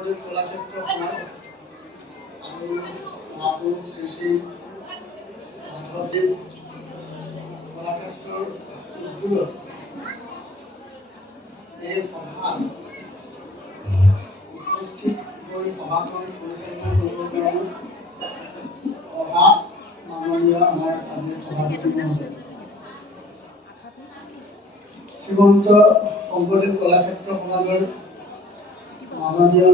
শংকৰদেৱ কলাক্ষেত্ৰ সমাজ আৰু মহাপুৰুষ শ্ৰী শ্ৰী মাধৱদেৱ কলাক্ষেত্ৰৰ উদ্যোগত এই সভাত উপস্থিত হৈ সভাখন পৰিচালনা কৰিবৰ কাৰণে অহা মাননীয় আমাৰ আজিৰ সভাপতি মহোদয় শ্ৰীমন্ত শংকৰদেৱ কলাক্ষেত্ৰ সমাজৰ মাননীয়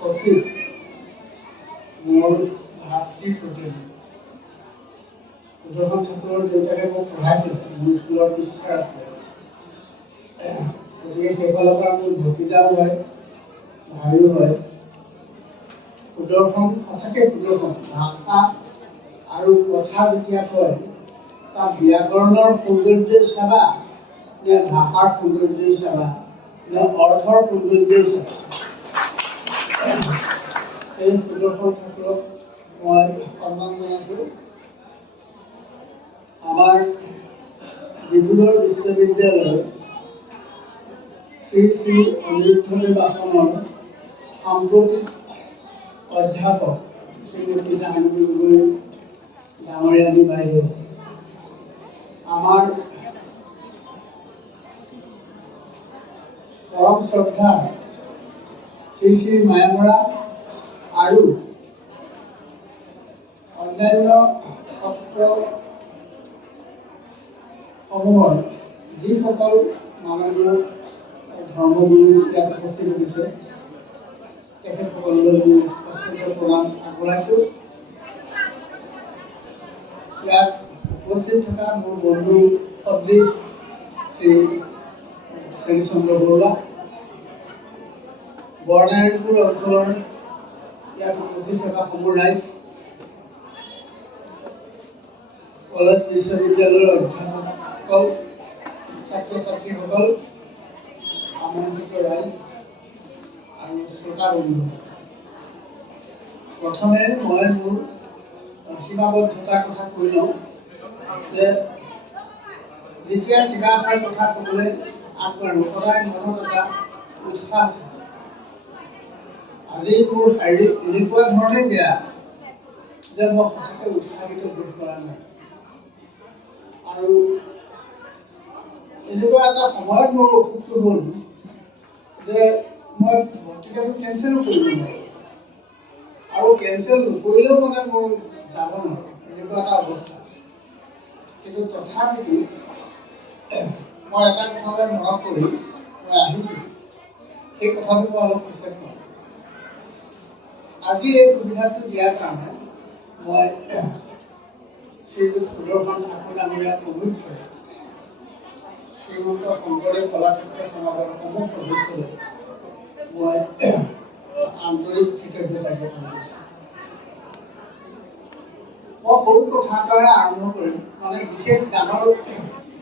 সচিব মোৰ ভাতৃ প্ৰতিম উদৰখন ঠাকুৰৰ দেউতাকে মোক পঢ়াইছিল, মোৰ স্কুলৰ টিচাৰ আছিলে। গতিকে সেইফালৰ পৰা মোৰ ভতিজাও হয়, ভাইও হয়। সুদৰ্শন সঁচাকৈ সুদৰ্শন ভাষা আৰু কথা যেতিয়া কয় তাত ব্যাকৰণৰ সৌন্দৰ্যই চাবা নে ভাষাৰ সৌন্দৰ্যই চাবা নে অৰ্থৰ সৌন্দৰ্যই চাবা। এই সুদৰ্শন ঠাকুৰক মই সন্মান জনাইছোঁ। আমাৰ ডিব্ৰুগড় বিশ্ববিদ্যালয়ৰ শ্ৰী শ্ৰী অনিৰুদ্ধদেৱ আসনৰ সাম্প্ৰতিক অধ্যাপক শ্ৰীমতী জাহ্নৱী গগৈ ডাঙৰীয়ানী বাইদেউ, আমাৰ পৰম শ্ৰদ্ধা শ্ৰী শ্ৰী মায়ামৰা আৰু অন্যান্য সত্ৰসমূহৰ যিসকল মাননীয় ধৰ্মগুৰু ইয়াত উপস্থিত হৈছে তেখেতসকললৈ মোৰ অস্পষ্ট প্ৰণাম আগবঢ়াইছোঁ। ইয়াত উপস্থিত থকা মোৰ বন্ধু সদৃশ শ্ৰী শ্ৰীচন্দ্ৰ বৰুৱা, বৰনাৰায়ণপুৰ অঞ্চলৰ ইয়াত উপস্থিত থকা সমূহ ৰাইজ, কলেজ বিশ্ববিদ্যালয়ৰ অধ্যাপকসকল, ছাত্ৰ ছাত্ৰীসকল, আমন্ত্ৰিত ৰাইজ আৰু শ্ৰোতা বন্ধু, প্ৰথমে মই মোৰ সীমাবদ্ধতাৰ কথা কৈ লওঁ যে যেতিয়া কিবা এষাৰ কথা ক'বলৈ আগবাঢ়ো সদায় মনত এটা উৎসাহ থাকে। আজি মোৰ শাৰীৰিক এনেকুৱা ধৰণে বেয়া যে মই সঁচাকৈ উৎসাহিত বোধ কৰা নাই। আৰু এনেকুৱা এটা সময়ত মোৰ অসুখটো হ'ল যে মই বক্তৃতাটো কেঞ্চেলো কৰিব নোৱাৰোঁ আৰু কেঞ্চেল নকৰিলেও মানে মোৰ যাব নোৱাৰোঁ, এনেকুৱা এটা অৱস্থা। কিন্তু তথাপিতো মই এটা কথালৈ মনত কৰি মই আহিছোঁ, সেই কথাটো মই অলপ পিছত কওঁ। আজি এই সুবিধাটো দিয়াৰ কাৰণে মই শ্ৰীযুত সুদৰ্শন ঠাকুৰ ডাঙৰীয়া প্ৰমুখ্যে শ্ৰীমন্ত শংকৰদেৱ কলাক্ষেত্ৰ সমাজৰ সমূহ সদস্যলৈ মই আন্তৰিক কৃতজ্ঞতা জ্ঞাপন কৰিছোঁ। মই সৰু কথা এটাৰে আৰম্ভ কৰিম, মানে বিশেষ ডাঙৰ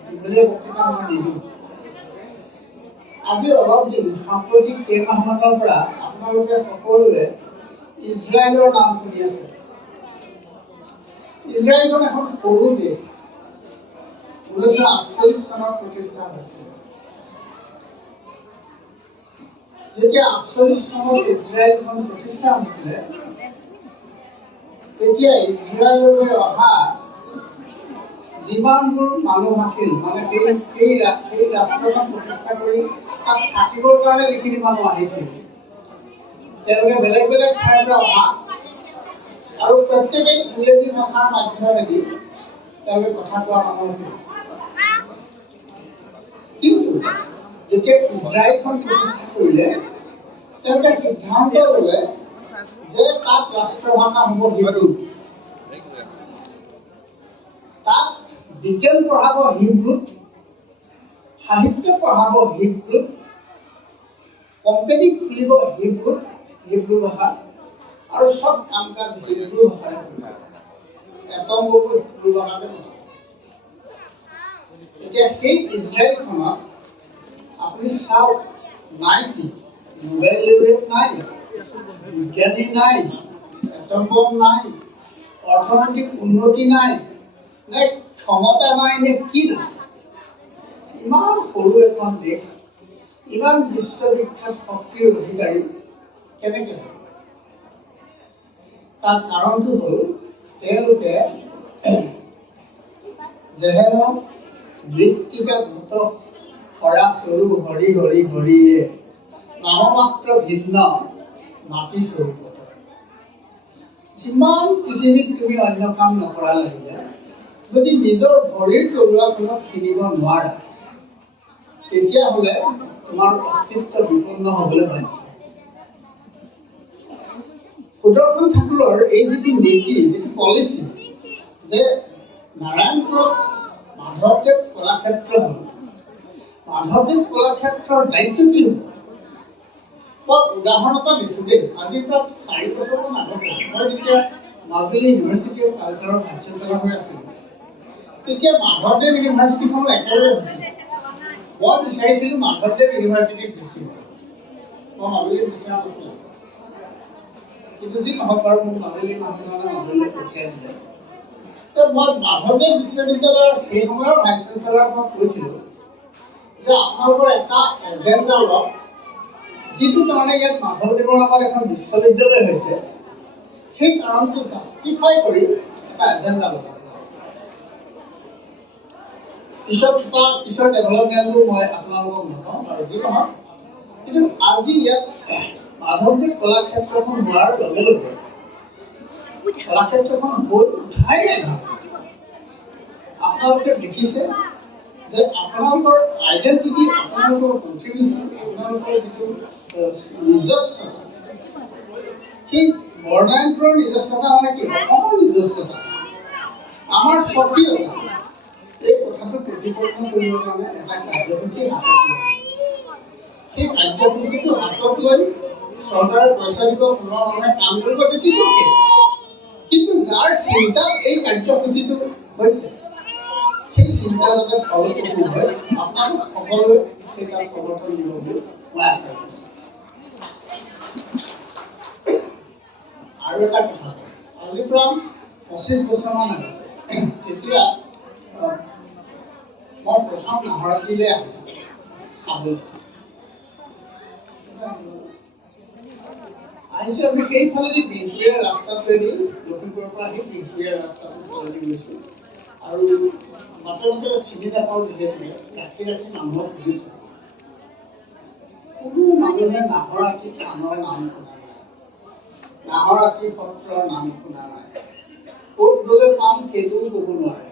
দীঘলীয়া বক্তৃতা মই নিদিওঁ। আজি অলপ দিন সাম্প্ৰতিক কেইমাহমানৰ পৰা আপোনালোকে সকলোৱে ইজৰাইলৰ নাম শুনি আছে। ইজৰাইলখন এখন সৰু দেশ, 1948 চনত প্ৰতিষ্ঠা হৈছিল। যেতিয়া 48 চনত ইজৰাইলখন প্ৰতিষ্ঠা হৈছিলে তেতিয়া ইজৰাইললৈ অহা যিমানবোৰ মানুহ আছিল, মানে সেই ৰাষ্ট্ৰখন প্ৰতিষ্ঠা কৰি তাত থাকিবৰ কাৰণে যিখিনি মানুহ আহিছিল, তেওঁলোকে বেলেগ বেলেগ ঠাইৰ পৰা অহা আৰু প্ৰত্যেকে ইংৰাজী ভাষাৰ মাধ্যমেদি তেওঁলোকে কথা কোৱা মানুহ আছিল। কিন্তু যেতিয়া ইজৰাইলখন প্ৰতিষ্ঠা কৰিলে তেওঁলোকে সিদ্ধান্ত ল'লে যে তাত ৰাষ্ট্ৰভাষা হ'ব হিব্ৰু, তাত বিজ্ঞান পঢ়াব হিব্ৰুত, সাহিত্য পঢ়াব হিব্ৰুত, কোম্পানী খুলিব হিব্ৰুত, হিব্ৰু ভাষা, আৰু চব কাম কাজ হিব্ৰু ভাষাৰে কৰিব, এটম ব'ম হিব্ৰু ভাষাতে পঢ়াব। এতিয়া সেই ইজৰাইলখনত আপুনি চাওক, নাই কি নোবেল লাউৰেট নাই, বিজ্ঞানী নাই, এটম ব'ম নাই, অৰ্থনৈতিক উন্নতি নাই, নে ক্ষমতা নাই, নে কি নাই। ইমান সৰু এখন দেশ, ইমান বিশ্ববিখ্যাত শক্তিৰ অধিকাৰী, কেনেকৈ হ'ল? তাৰ কাৰণটো হ'ল তেওঁলোকে যেহেন মৃত্তিকাগত হৰা স্বৰূপ হৰি হৰি হৰিয়ে নামমাত্ৰ ভিন্ন মাটি স্বৰূপ। যিমান পৃথিৱীত তুমি অন্য কাম নকৰা লাগিলে যদি নিজৰ ভৰিৰ তলুৱাখনক চিনিব নোৱাৰা তেতিয়াহ'লে তোমাৰ অস্তিত্ব বিপন্ন হ'বলৈ বাধ্য। সুদৰ্শন ঠাকুৰৰ এই যিটো নীতি, যিটো পলিচি যে নাৰায়ণপুৰত মাধৱদেৱ কলাক্ষেত্ৰ হ'ল, মাধৱদেৱ কলাক্ষেত্ৰৰ দায়িত্ব কি হ'ব? মই উদাহৰণ এটা দিছোঁ দেই। আজিৰ পৰা 4 বছৰমান আগতে মই যেতিয়া মাজুলী ইউনিভাৰ্চিটি অফ কালচাৰৰ ভাইচ চেঞ্চেলৰ হৈ আছিলোঁ, তেতিয়া মাধৱদেৱ ইউনিভাৰ্চিটিখনো একেলগে হৈছিল। মই বিচাৰিছিলোঁ মাধৱদেৱ ইউনিভাৰ্চিটিত বেছিব, মই মাজুলীত বিচৰা নাছিলোঁ। কিন্তু যি নহওক বাৰু মোক মাজুলী মানুহজনে মাজুলীলৈ পঠিয়াই দিলে। মই মাধৱদেৱ বিশ্ববিদ্যালয়ৰ সেই সময়ৰ ভাইচ চেঞ্চেলৰক মই কৈছিলোঁ যে আপোনালোকৰ এটা এজেণ্ডা লওক, যিটো কাৰণে ইয়াত মাধৱদেৱৰ নামত এখন বিশ্ববিদ্যালয় হৈছে সেই কাৰণটো জাষ্টিফাই কৰি এটা এজেণ্ডা লওক। পিছৰ ডেভেলপমেণ্টবোৰ মই আপোনালোকক নকওঁ আৰু যি নহওক, কিন্তু আজি ইয়াত মাধৱদেৱ কলাক্ষেত্ৰখন হোৱাৰ লগে লগে কলাক্ষেত্ৰখন হৈ উঠাই নাই। আপোনালোকে দেখিছে যে আপোনালোকৰ আইডেণ্টিটি, আপোনালোকৰ কণ্ট্ৰিবিউশ্যন, আপোনালোকৰ যিটো নিজস্বতা, সেই বৰ্ণায়নপুৰৰ নিজস্বতা মানে কি? অসমৰ নিজস্বতা, আমাৰ স্বকীয়তা, এই কথাটো প্ৰতিপন্ন কৰিবৰ কাৰণে এটা কাৰ্যসূচী হাতত লোৱা হৈছে। সেই কাৰ্যসূচীটো হাতত লৈ চৰকাৰে পইচা দিব, কোনোবা মানুহে কাম কৰিব, তেতিয়া কিন্তু যাৰ চিন্তাত এই কাৰ্যসূচীটো হৈছে সেই চিন্তা যাতে ফলপ্ৰসূ হয়, আপোনালোক সকলোৱে সেই তাত সমৰ্থন দিব বুলি মই আশা কৰিছোঁ। আৰু এটা কথা, আজিৰ পৰা 25 বছৰমান আগতে তেতিয়া মই প্ৰথম নাহৰতিলৈ আহিছিলোঁ চাবলৈ। আহিছোঁ আমি সেইফালেদি বিহপুৰীয়া ৰাস্তাটোৱেদি, লখিমপুৰৰ পৰা আহি বিহপুৰীয়া ৰাস্তাটো ফালেদি গৈছোঁ আৰু বাটে বাটে চিনি নাপাওঁ যিহেতু ৰাখি ৰাখি মানুহক সুধিছোঁ। কোনো মানুহে নাহৰআতি থানৰ নাম শুনা নাই, নাহৰআতি সত্ৰৰ নাম শুনা নাই, ক'ত গ'লে পাম সেইটোও ক'ব নোৱাৰে।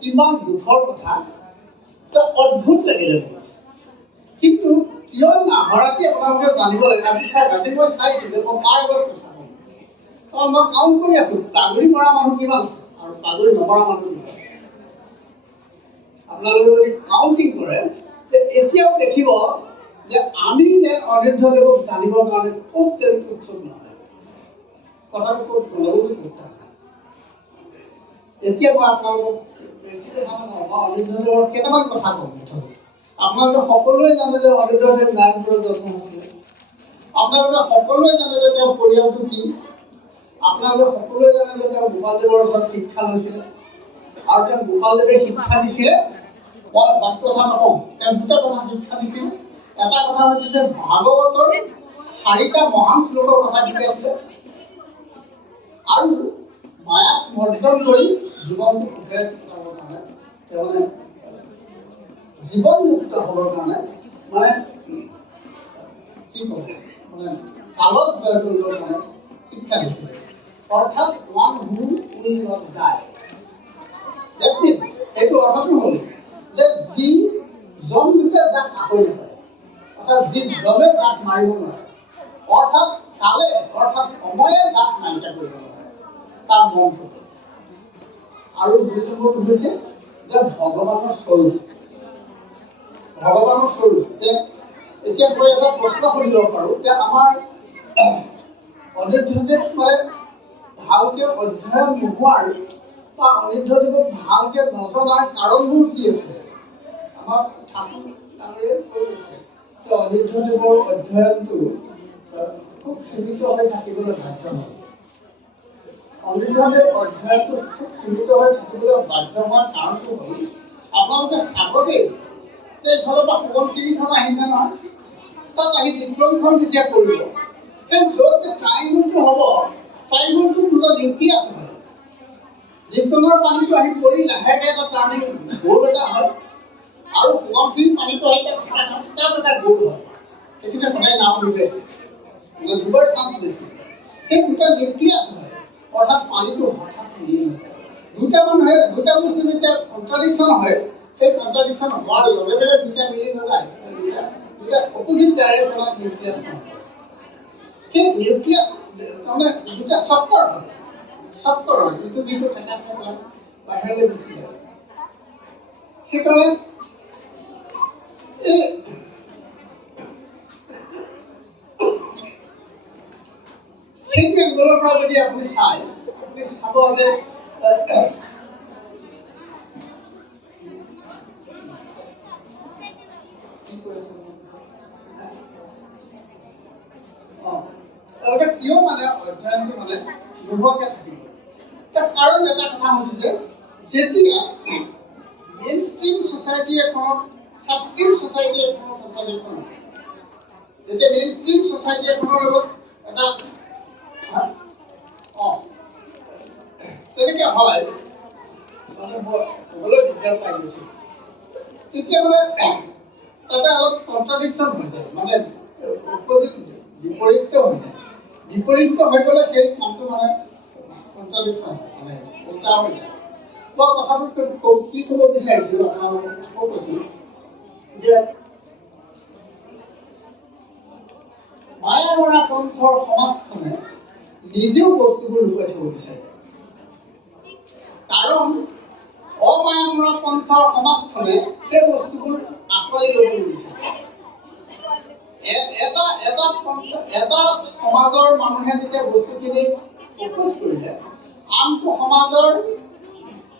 কিমান দুখৰ কথা, অদ্ভুত লাগিলে। কিন্তু কিয় নাহৰআতি আপোনালোকে জানিব লাগে। আজি চাওক, আজি মই চাইছোঁ যে মই কাৰ আগত কথা ক'ম, কাৰণ মই কাউণ্ট কৰি আছোঁ পাগুৰি মৰা মানুহ কিমান আছে আৰু পাগুৰি নমৰা মানুহ কিমান আছে। আপোনালোকে যদি কাউণ্টিং কৰে এতিয়াও দেখিব যে আমি যেন অনিৰুদ্ধদেৱক জানিবৰ কাৰণে খুব যেন উৎসুক নহয়। কথাটো ক'ত গ'লেও ক'ত। এতিয়া মই আপোনালোকক বেছি কথা নকওঁ, মই অনিৰুদ্ধদেৱৰ কেইটামান কথা ক'ম। আপোনালোকে সকলোৱে জানে যে অনিৰুদ্ধদেৱ নাৰায়ণপুৰত জন্ম হৈছিলে। আপোনালোকে সকলোৱে জানে যে তেওঁৰ পৰিয়ালটো কি। আপোনালোকে সকলোৱে জানে যে তেওঁ গোপালদেৱৰ ওচৰত শিক্ষা লৈছিলে আৰু তেওঁ গোপালদেৱে শিক্ষা দিছিলে। মই বাক কথা নকওঁ, তেওঁ দুটা কথা শিক্ষা দিছিল। এটা কথা হৈছে যে ভাগৱতৰ 4টা মহান শ্লোকৰ কথা শিকাইছিলে আৰু মায়াক মৰ্দন কৰি জীৱনটো সুখেৰে কটাবৰ কাৰণে, তেওঁ জীৱন মুক্ত হ'বৰ কাৰণে কি ক'ব, কালত জয় কৰিবৰ কাৰণে শিক্ষা দিছিলে। অৰ্থাৎ one who will not die. That means এইটো অৰ্থটো হ'ল যে যি জন্তুতে যাক আঁতৰি নাপায়, অৰ্থাৎ যি জনে যাক মাৰিব নোৱাৰে, অৰ্থাৎ কালে অৰ্থাৎ সময়ে যাক নাইকিয়া কৰিব নোৱাৰে, তাৰ মনটো। আৰু 2 নম্বৰটো হৈছে যে ভগৱানৰ স্বৰূপ। ভগৱানৰ স্বৰূপ যে এতিয়া মই এটা প্ৰশ্ন সুধিব পাৰোঁ যে আমাৰ অনিৰুদ্ধদেৱ ভালকৈ অধ্যয়ন নোহোৱাৰ বা অনিৰুদ্ধদেৱক ভালকৈ নজনাৰ কাৰণবোৰ কি আছে? আমাৰ ঠাকুৰ ডাঙৰীয়াই কৈ গৈছে যে অনিৰুদ্ধদেৱৰ অধ্যয়নটো খুব সীমিত হৈ থাকিবলৈ বাধ্য হয়। অনিৰুদ্ধদেৱ অধ্যয়নটো খুব সীমিত হৈ থাকিবলৈ বাধ্য হোৱাৰ কাৰণটো হ'ল আপোনালোকে চাবদেই যে এইফালৰ পৰা সোৱণশিৰিখন আহিছে নহয়, তাত আহি ডিপ্ল'মখন যেতিয়া কৰিব য'ত ট্ৰাইংগলটো হ'ব, ট্ৰাইংগলটো দুটা নিউক্লিয়াছ হয়। যিকোনৰ পানীটো আহি পৰি লাহেকৈ এটা টাৰ্ণিং গ'ল এটা হয়, আৰু সোঁৱৰটিৰ পানীটো আহি তাত এটা গ'ল হয়। সেইখিনি সদায় নাও ডুবে, ডুবাৰ চান্স বেছি। সেই দুটা নিউক্লিয়াছ হয়, অৰ্থাৎ পানীটো হঠাৎ মিলি নাযায়। দুটা বস্তু যেতিয়া কণ্ট্ৰাডিকশ্যন হয়, সেই কণ্ট্ৰাডিকশ্যন হোৱাৰ লগে লগে দুটা মিলি নাযায়, দুটা অপোজিট ডাইৰেকশ্যনত নিউক্লিয়াছ হয়। সেই নিউক্লিয়াছ তাৰমানে দুটা চক্কৰ হয়, চক্কৰ হয়, ইটো সিটো ঠেকা ঠেকা বাহিৰলৈ গুচি যায়। সেইকাৰণে এই সেইটো এংগলৰ পৰা যদি আপুনি চাই, আপুনি চাব যে কিয় মানে অধ্যয়নটো মানে নোহোৱাকৈ থাকিব। কাৰণ এটা কথা হৈছে যে যেতিয়া মেইন ষ্ট্ৰীম ছ'চাইটি এখনত ছাবষ্ট্ৰীম ছ'চাইটি এখনৰ কণ্ট্ৰাডিকশ্যন হয়, যেতিয়া মেইন ষ্ট্ৰীম ছ'চাইটি এখনৰ লগত এটা তেনেকৈ হয়, মানে মই ক'বলৈ দিগদাৰ পাই গৈছোঁ, তেতিয়া মানে তাতে অলপ কণ্ট্ৰাডিকশ্যন হৈ যায়, মানে অপজিট বিপৰীত হৈ যায়। বিপৰীত হৈ গ'লে সেই কামটো মানে কণ্ট্ৰাডিকশ্যন মানে উল্টা হৈ যায়। মই কথাটো কি ক'ব বিচাৰিছোঁ আপোনালোকক আকৌ কৈছোঁ যে মায়ামৰা পন্থৰ সমাজখনে নিজেও বস্তুবোৰ লুকুৱাই থ'ব বিচাৰে। কাৰণ অমায়ামৰা পন্থৰ সমাজখনে সেই বস্তুবোৰ আঁকোৱালি ল'বলৈ বিচাৰে। এটা সমাজৰ মানুহে যেতিয়া বস্তুখিনি অপোজ কৰিলে, আনটো সমাজৰ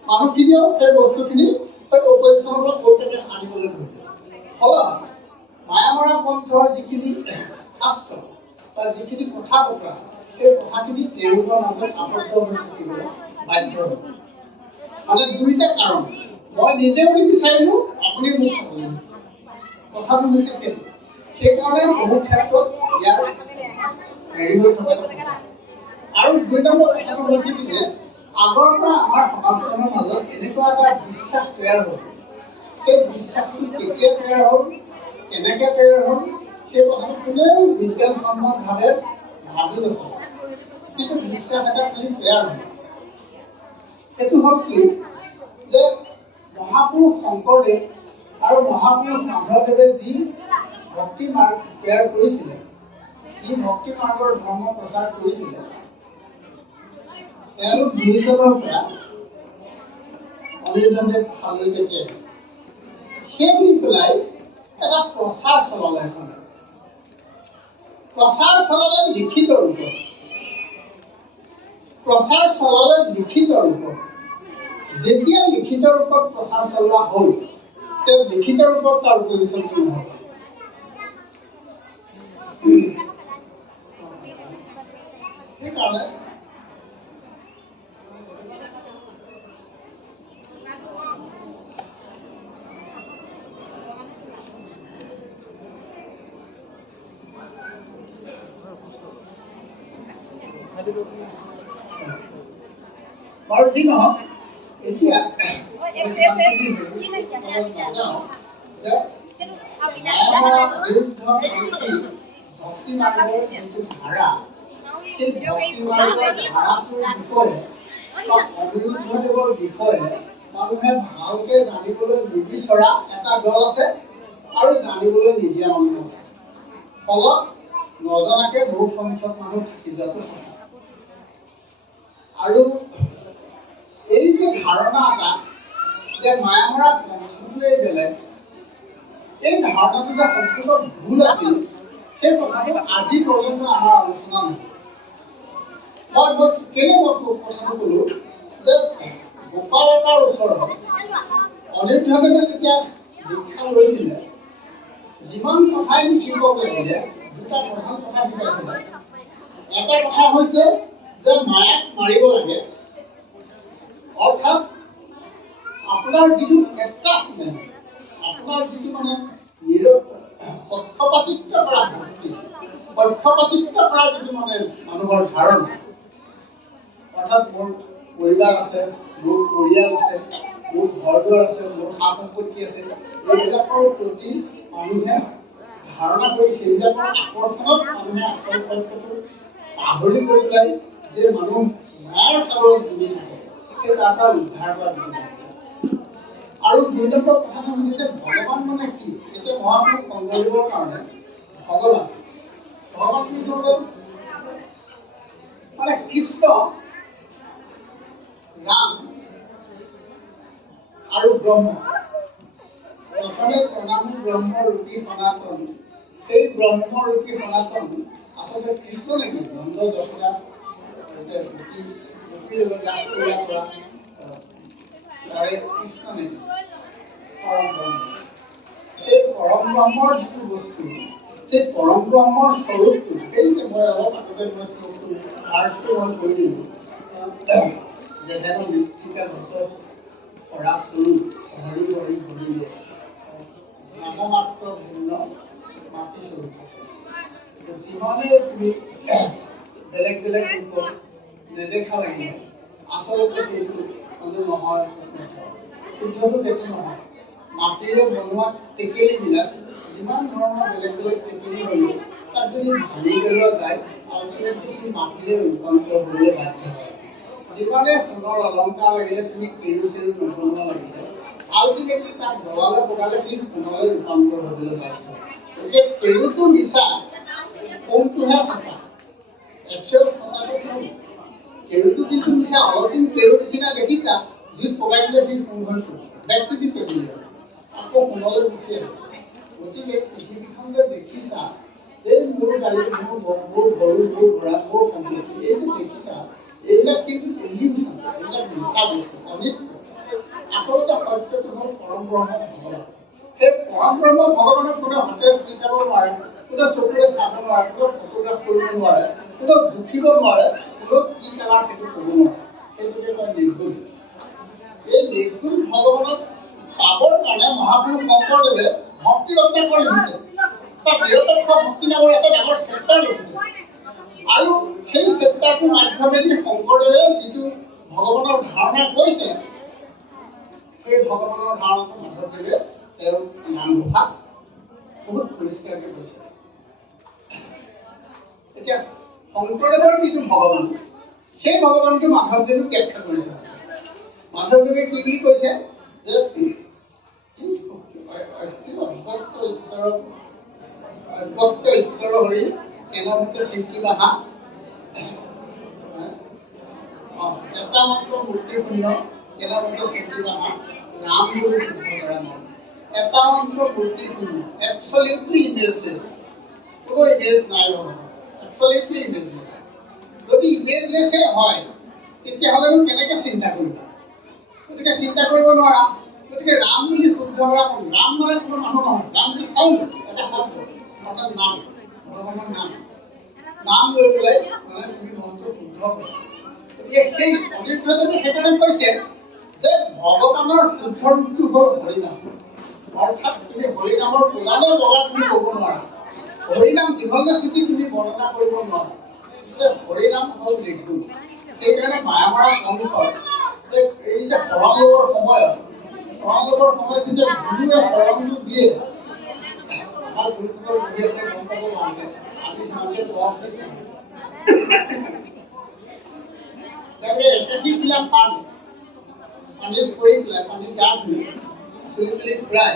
মানুহখিনিও সেই বস্তুখিনি সেই অপজিশ্যনৰ পৰা প্ৰত্যেকে আনিবলৈ ধৰিলে। ফলত মায়ামৰা পন্থৰ যিখিনি শাস্ত্ৰ বা যিখিনি কথা বতৰা, সেই কথাখিনি তেওঁলোকৰ মাজত আবদ্ধ হৈ থাকিবলৈ বাধ্য হ'ল। মানে দুইটা কাৰণ, মই নিজেও নিবিচাৰিলোঁ, আপুনি মোক চাবলৈ। কথাটো হৈছে সেইটো। সেইকাৰণে বহু ক্ষেত্ৰত ইয়াৰ হেৰি হৈ থকা দেখা। আৰু দুই নম্বৰ কথাটো হৈছে কি যে আগৰ পৰা আমাৰ সমাজখনৰ মাজত এনেকুৱা এটা বিশ্বাস তৈয়াৰ হ'ল। সেই বিশ্বাসটো কেতিয়া তৈয়াৰ হ'ল, কেনেকৈ তৈয়াৰ হ'ল, সেই কথাটো কোনেও বিজ্ঞানসন্মতভাৱে ভাবি নাচালে। কিন্তু বিশ্বাস এটা খালি তৈয়াৰ হ'ল। সেইটো হ'ল কি যে মহাপুৰুষ শংকৰদেৱ আৰু মহাপুৰুষ মাধৱদেৱে যি ভক্তি মাৰ্গ তৈয়াৰ কৰিছিলে, যি ভক্তি মাৰ্গৰ ধৰ্ম প্ৰচাৰ কৰিছিলে, তেওঁলোক দুইজনৰ পৰা অনিৰুদ্ধদেৱ খালৈকে সেই বুলি পেলাই এটা প্ৰচাৰ চলালে। প্ৰচাৰ চলালে লিখিত ৰূপত, প্ৰচাৰ চলালে লিখিত ৰূপত। যেতিয়া লিখিত ৰূপত প্ৰচাৰ চলোৱা হ'ল, তেওঁ লিখিত ৰূপত তাৰ অপজিশ্যনটো নহ'ল। সেইকাৰণে বাৰু যি নহওক, এতিয়া ভক্তি মাৰ্গৰ যিটো ধাৰা, সেই ভক্তি মাৰ্গৰ ধাৰাটোৰ বিষয়ে বা অনিৰুদ্ধদেৱৰ বিষয়ে মানুহে ভালকৈ জানিবলৈ নিবিচৰা এটা দল আছে আৰু জানিবলৈ নিদিয়া মানুহ আছে। ফলত নজনাকৈ বহু সংখ্যক মানুহ থাকি যোৱাটো সঁচা। আৰু এই যে ধাৰণা এটা যে মায়ামৰা পন্থটোৱেই বেলেগ, এই ধাৰণাটো যে সম্পূৰ্ণ ভুল আছিল, সেই কথাটো আজি পৰ্যন্ত আমাৰ আলোচনা নহয়। মই কেলে কথাটো ক'লোঁ যে গোপালতাৰ ওচৰত অনিৰুদ্ধদেৱে যেতিয়া দীক্ষা লৈছিলে, যিমান কথাই শিকক লাগিলে দুটা প্ৰধান কথা শিকাইছিলে। এটা কথা হৈছে যে মায়াক মাৰিব লাগে, অৰ্থাৎ আপোনাৰ যিটো এটাচমেণ্ট, আপোনাৰ যিটো মানে পক্ষপাতিত্ব কৰা ভক্তি, পক্ষপাতিত্ব কৰা যিটো মানে মানুহৰ ধাৰণা, অৰ্থাৎ মোৰ পৰিবাৰ আছে, মোৰ পৰিয়াল আছে, মোৰ ঘৰ দুৱাৰ আছে, মোৰ সা সম্পত্তি আছে, এইবিলাকৰ প্ৰতি মানুহে ধাৰণা কৰি সেইবিলাকৰ আকৰ্ষণত মানুহে আচল সত্যটো পাহৰি গৈ পেলাই যে মানুহ মায়াৰ সাগৰত ডুবি থাকে, সেই তাৰ পৰা উদ্ধাৰ কৰা যায়। আৰু দুই নম্বৰ কথাটো হৈছে যে ভগৱান মানে কি? এতিয়া মহাপুৰুষ শংকৰদেৱৰ কাৰণে ভগৱান কি হ'ল মানে কৃষ্ণ, ৰাম আৰু ব্ৰহ্ম। প্ৰথমে প্ৰণাম ব্ৰহ্মৰূপী সনাতন, সেই ব্ৰহ্মৰূপী সনাতন আচলতে কৃষ্ণ নেকি? নন্দ যশোদা তাৰে কৃষ্ণ নেকি? পৰম ব্ৰহ্ম। সেই পৰম ব্ৰহ্মৰ যিটো বস্তু, সেই পৰম ব্ৰহ্মৰ স্বৰূপটো, সেইটোকে মই অলপ আগতে মই শ্লোকটো ফাৰ্ষ্টটো মই কৈ দিলোঁ যে হেন মৃত্তিকা ঘট কৰা স্বৰূপ হৰি হৰি হৰিয়ে নামমাত্ৰ ভিন্ন মাতৃ স্বৰূপ। যিমানে তুমি বেলেগ বেলেগ ৰূপত নেদেখা লাগিলে আচলতে সেইটো মানে নহয়, শুদ্ধটো সেইটো নহয়। মাটিৰে বনোৱা টেকেলিবিলাক যিমান ধৰণৰ বেলেগ বেলেগ টেকেলি হ'লেও তাত যদি ভাঙি পেলোৱা যায় আল্টিমেটলি সেই মাটিৰে ৰূপান্তৰ হ'বলৈ বাধ্য হয়। যিমানে সোণৰ অলংকাৰ লাগিলে তুমি কেৰু চেৰু নবনোৱা লাগিলে আল্টিমেটলি তাক দলালে পগালে সি সোণলৈ ৰূপান্তৰ হ'বলৈ বাধ্য। গতিকে কেৰুটো মিছা, সোণটোহে সঁচা। একচুৱেল সঁচাটো সোণ, কেৰুটো কিন্তু মিছা। অলপ দিন কেৰু নিচিনা দেখিছা, জুইত পগাই দিলে সি সোণ হৈ পৰিব, বেক টু দি পেভিলিয়ন, আকৌ সোণলৈ গুচি আহিব। গতিকে পৃথিৱীখন যে দেখিছা, এই মোৰ গাড়ী, মোৰ গৰু, মোৰ ঘোঁৰা, মোৰ সম্পত্তি, এই যে দেখিছা, এইবিলাক কিন্তু ইলিউশ্যন, এইবিলাক মিছা বস্তু, অনিত্য। আচলতে সত্যটো হ'ল পৰম ব্ৰহ্ম ভগৱান। সেই পৰম ব্ৰহ্ম ভগৱানক কোনে হাতে চুই চাব নোৱাৰে, কোনে চকুৰে চাব নোৱাৰে, কোনে ফটোগ্ৰাফ কৰিব নোৱাৰে, কোনে জুখিব নোৱাৰে, কোনে কি কালাৰ সেইটো ক'ব নোৱাৰে, সেইটোকে কয় নিৰ্গুণ। এই নিৰ্গুণ ভগৱানক পাবৰ কাৰণে মহাপুৰুষ শংকৰদেৱে ভক্তি ৰত্নাকৰ কৰি দিছে। তাত নিৰপেক্ষ ভক্তি নামৰ এটা ডাঙৰ চেপ্টাৰ লিখিছে। আৰু সেই চেপ্টাৰটোৰ মাধ্যমেদি শংকৰদেৱে যিটো ভগৱানৰ ধাৰণা কৈছে, সেই ভগৱানৰ ধাৰণাটো মাধৱদেৱে তেওঁৰ নামঘোষাত বহুত পৰিষ্কাৰকৈ কৈছে। এতিয়া শংকৰদেৱৰ যিটো ভগৱান, সেই ভগৱানটো মাধৱদেৱে ব্যাখ্যা কৰিছে। মাধৱদেৱে কি বুলি কৈছে যে অভক্ত ঈশ্বৰ হৰি কেনভূত চিন্তি বাহা, এটা মাত্ৰ মূৰ্তি শূন্য কেনভূত চিন্তি বাহা, নাম বুলি শুদ্ধ কৰা মন। এটা মাত্ৰ মূৰ্তি শূন্য, এবছলিউটলি ইমেজলেছ, কোনো ইমেজ নাই ভগৱান, এবছলিউটলি ইমেজলেছ। যদি ইমেজলেছে হয় তেতিয়াহ'লেনো কেনেকৈ চিন্তা কৰিবা? গতিকে চিন্তা কৰিব নোৱাৰা। গতিকে ৰাম বুলি শুদ্ধ কৰা মন। ৰাম মানে কোনো মানুহ নহয়, ৰাম বুলি চাউণ্ড, এটা শব্দ, অৰ্থাৎ নাম, ভগৱানৰ নাম। নাম লৈ পেলাই মানে তুমি মনটো শুদ্ধ কৰা। গতিকে সেই অনিৰুদ্ধদেৱে সেইকাৰণে কৈছে যে ভগৱানৰ শুদ্ধ ৰূপটো হ'ল হৰিনাম। অৰ্থাৎ তুমি হৰিনামৰ কোলানে বগা তুমি ক'ব নোৱাৰা, হৰিনাম দীঘলে চুটি তুমি বৰ্ণনা কৰিব নোৱাৰা। হৰিনাম হ'ল নিৰ্গুণ। সেইকাৰণে মায়ামৰা কংসৰ এই যে শৰণ ল'বৰ সময়ত যেতিয়া গুৰুৱে শৰণটো দিয়ে, আমাৰ গুৰুসকল বহি আছে গম পাব লাগে, আমি সিমানকে পোৱা আছে। একাশী খিলা পানীত পৰি পেলাই, পানীত গা ধুই চুলি মেলি ঘূৰাই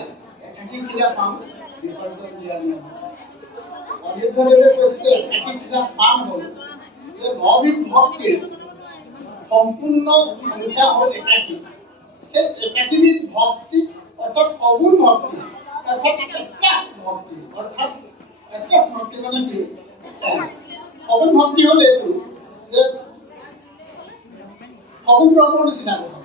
একাশী খিলা পাণ বিসৰ্জন দিয়াৰ নিয়ম। অনিৰুদ্ধদেৱে কৈছে যে একাশী খিলা পাণ হ'ল যে নবিধ ভক্তিৰ সম্পূৰ্ণ সংখ্যা হ'ল একাশী। সেই একাশীবিধ ভক্তি অৰ্থাৎ সগুণ ভক্তি, অৰ্থাৎ একাশ ভক্তি, অৰ্থাৎ একাশ ভক্তি মানে কি? সগুণ ভক্তি হ'ল এইটো যে সগুণ ব্ৰহ্মৰ নিচিনা কথা,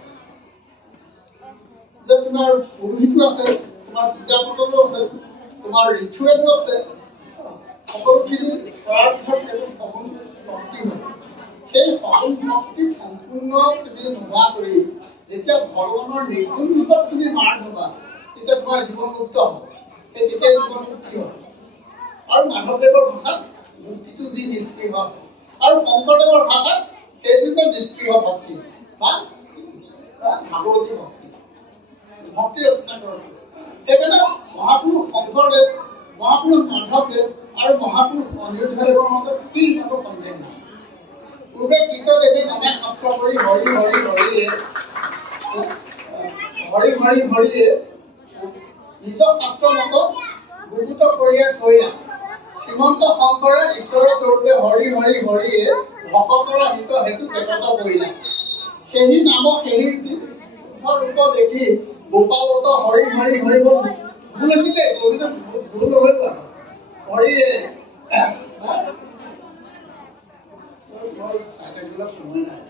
যে তোমাৰ পুৰোহিতো আছে, তোমাৰ পূজা পতলো আছে, তোমাৰ ৰিচুৱেলো আছে, সকলোখিনি কৰাৰ পিছত সেইটো সগুণ ভক্তি হয়। সেই সগুণ ভক্তি সম্পূৰ্ণ তুমি নোহোৱা কৰি যেতিয়া ভগৱানৰ নিৰ্গুণ ৰূপত তুমি মাৰ ধৰা, তেতিয়া তোমাৰ জীৱন মুক্ত হ'ব। সেই তেতিয়া জীৱন মুক্তি হ'ব। আৰু মাধৱদেৱৰ ভাষাত মূৰ্তিটো যি নিষ্পৃহ আৰু শংকৰদেৱৰ ভাষাত সেইটো যে নিষ্পৃহ ভক্তি বা ভাগৱতী ভক্তি ভক্তিৰ ৰত্নাকৰ সেইকাৰণে মহাপুৰুষ শংকৰদেৱ মহাপুৰুষ মাধৱদেৱ আৰু মহাপুৰুষ অনিৰুদ্ধদেৱৰ মাজত কি কোনো সন্দেহ নাই পূৰ্বে কীৰ্তদেৱে নামে শাস্ত্ৰ কৰি হৰি হৰি হৰিয়ে নিজৰ শাস্ত্ৰ মত গুৰুত কৰিয়ে থৈলা শ্ৰীমন্ত শংকৰে ঈশ্বৰৰ স্বৰূপে হৰি হৰি হৰিয়ে ভকতৰ হিত হেতু বেকত কৰিলা সেই নাম সেই ৰূপ দেখি গোপালত হৰি হৰি হৰি ভুল হৈছে দেই কবিতা ভুল নহয় কোৱা হৰিয়ে সময় নাই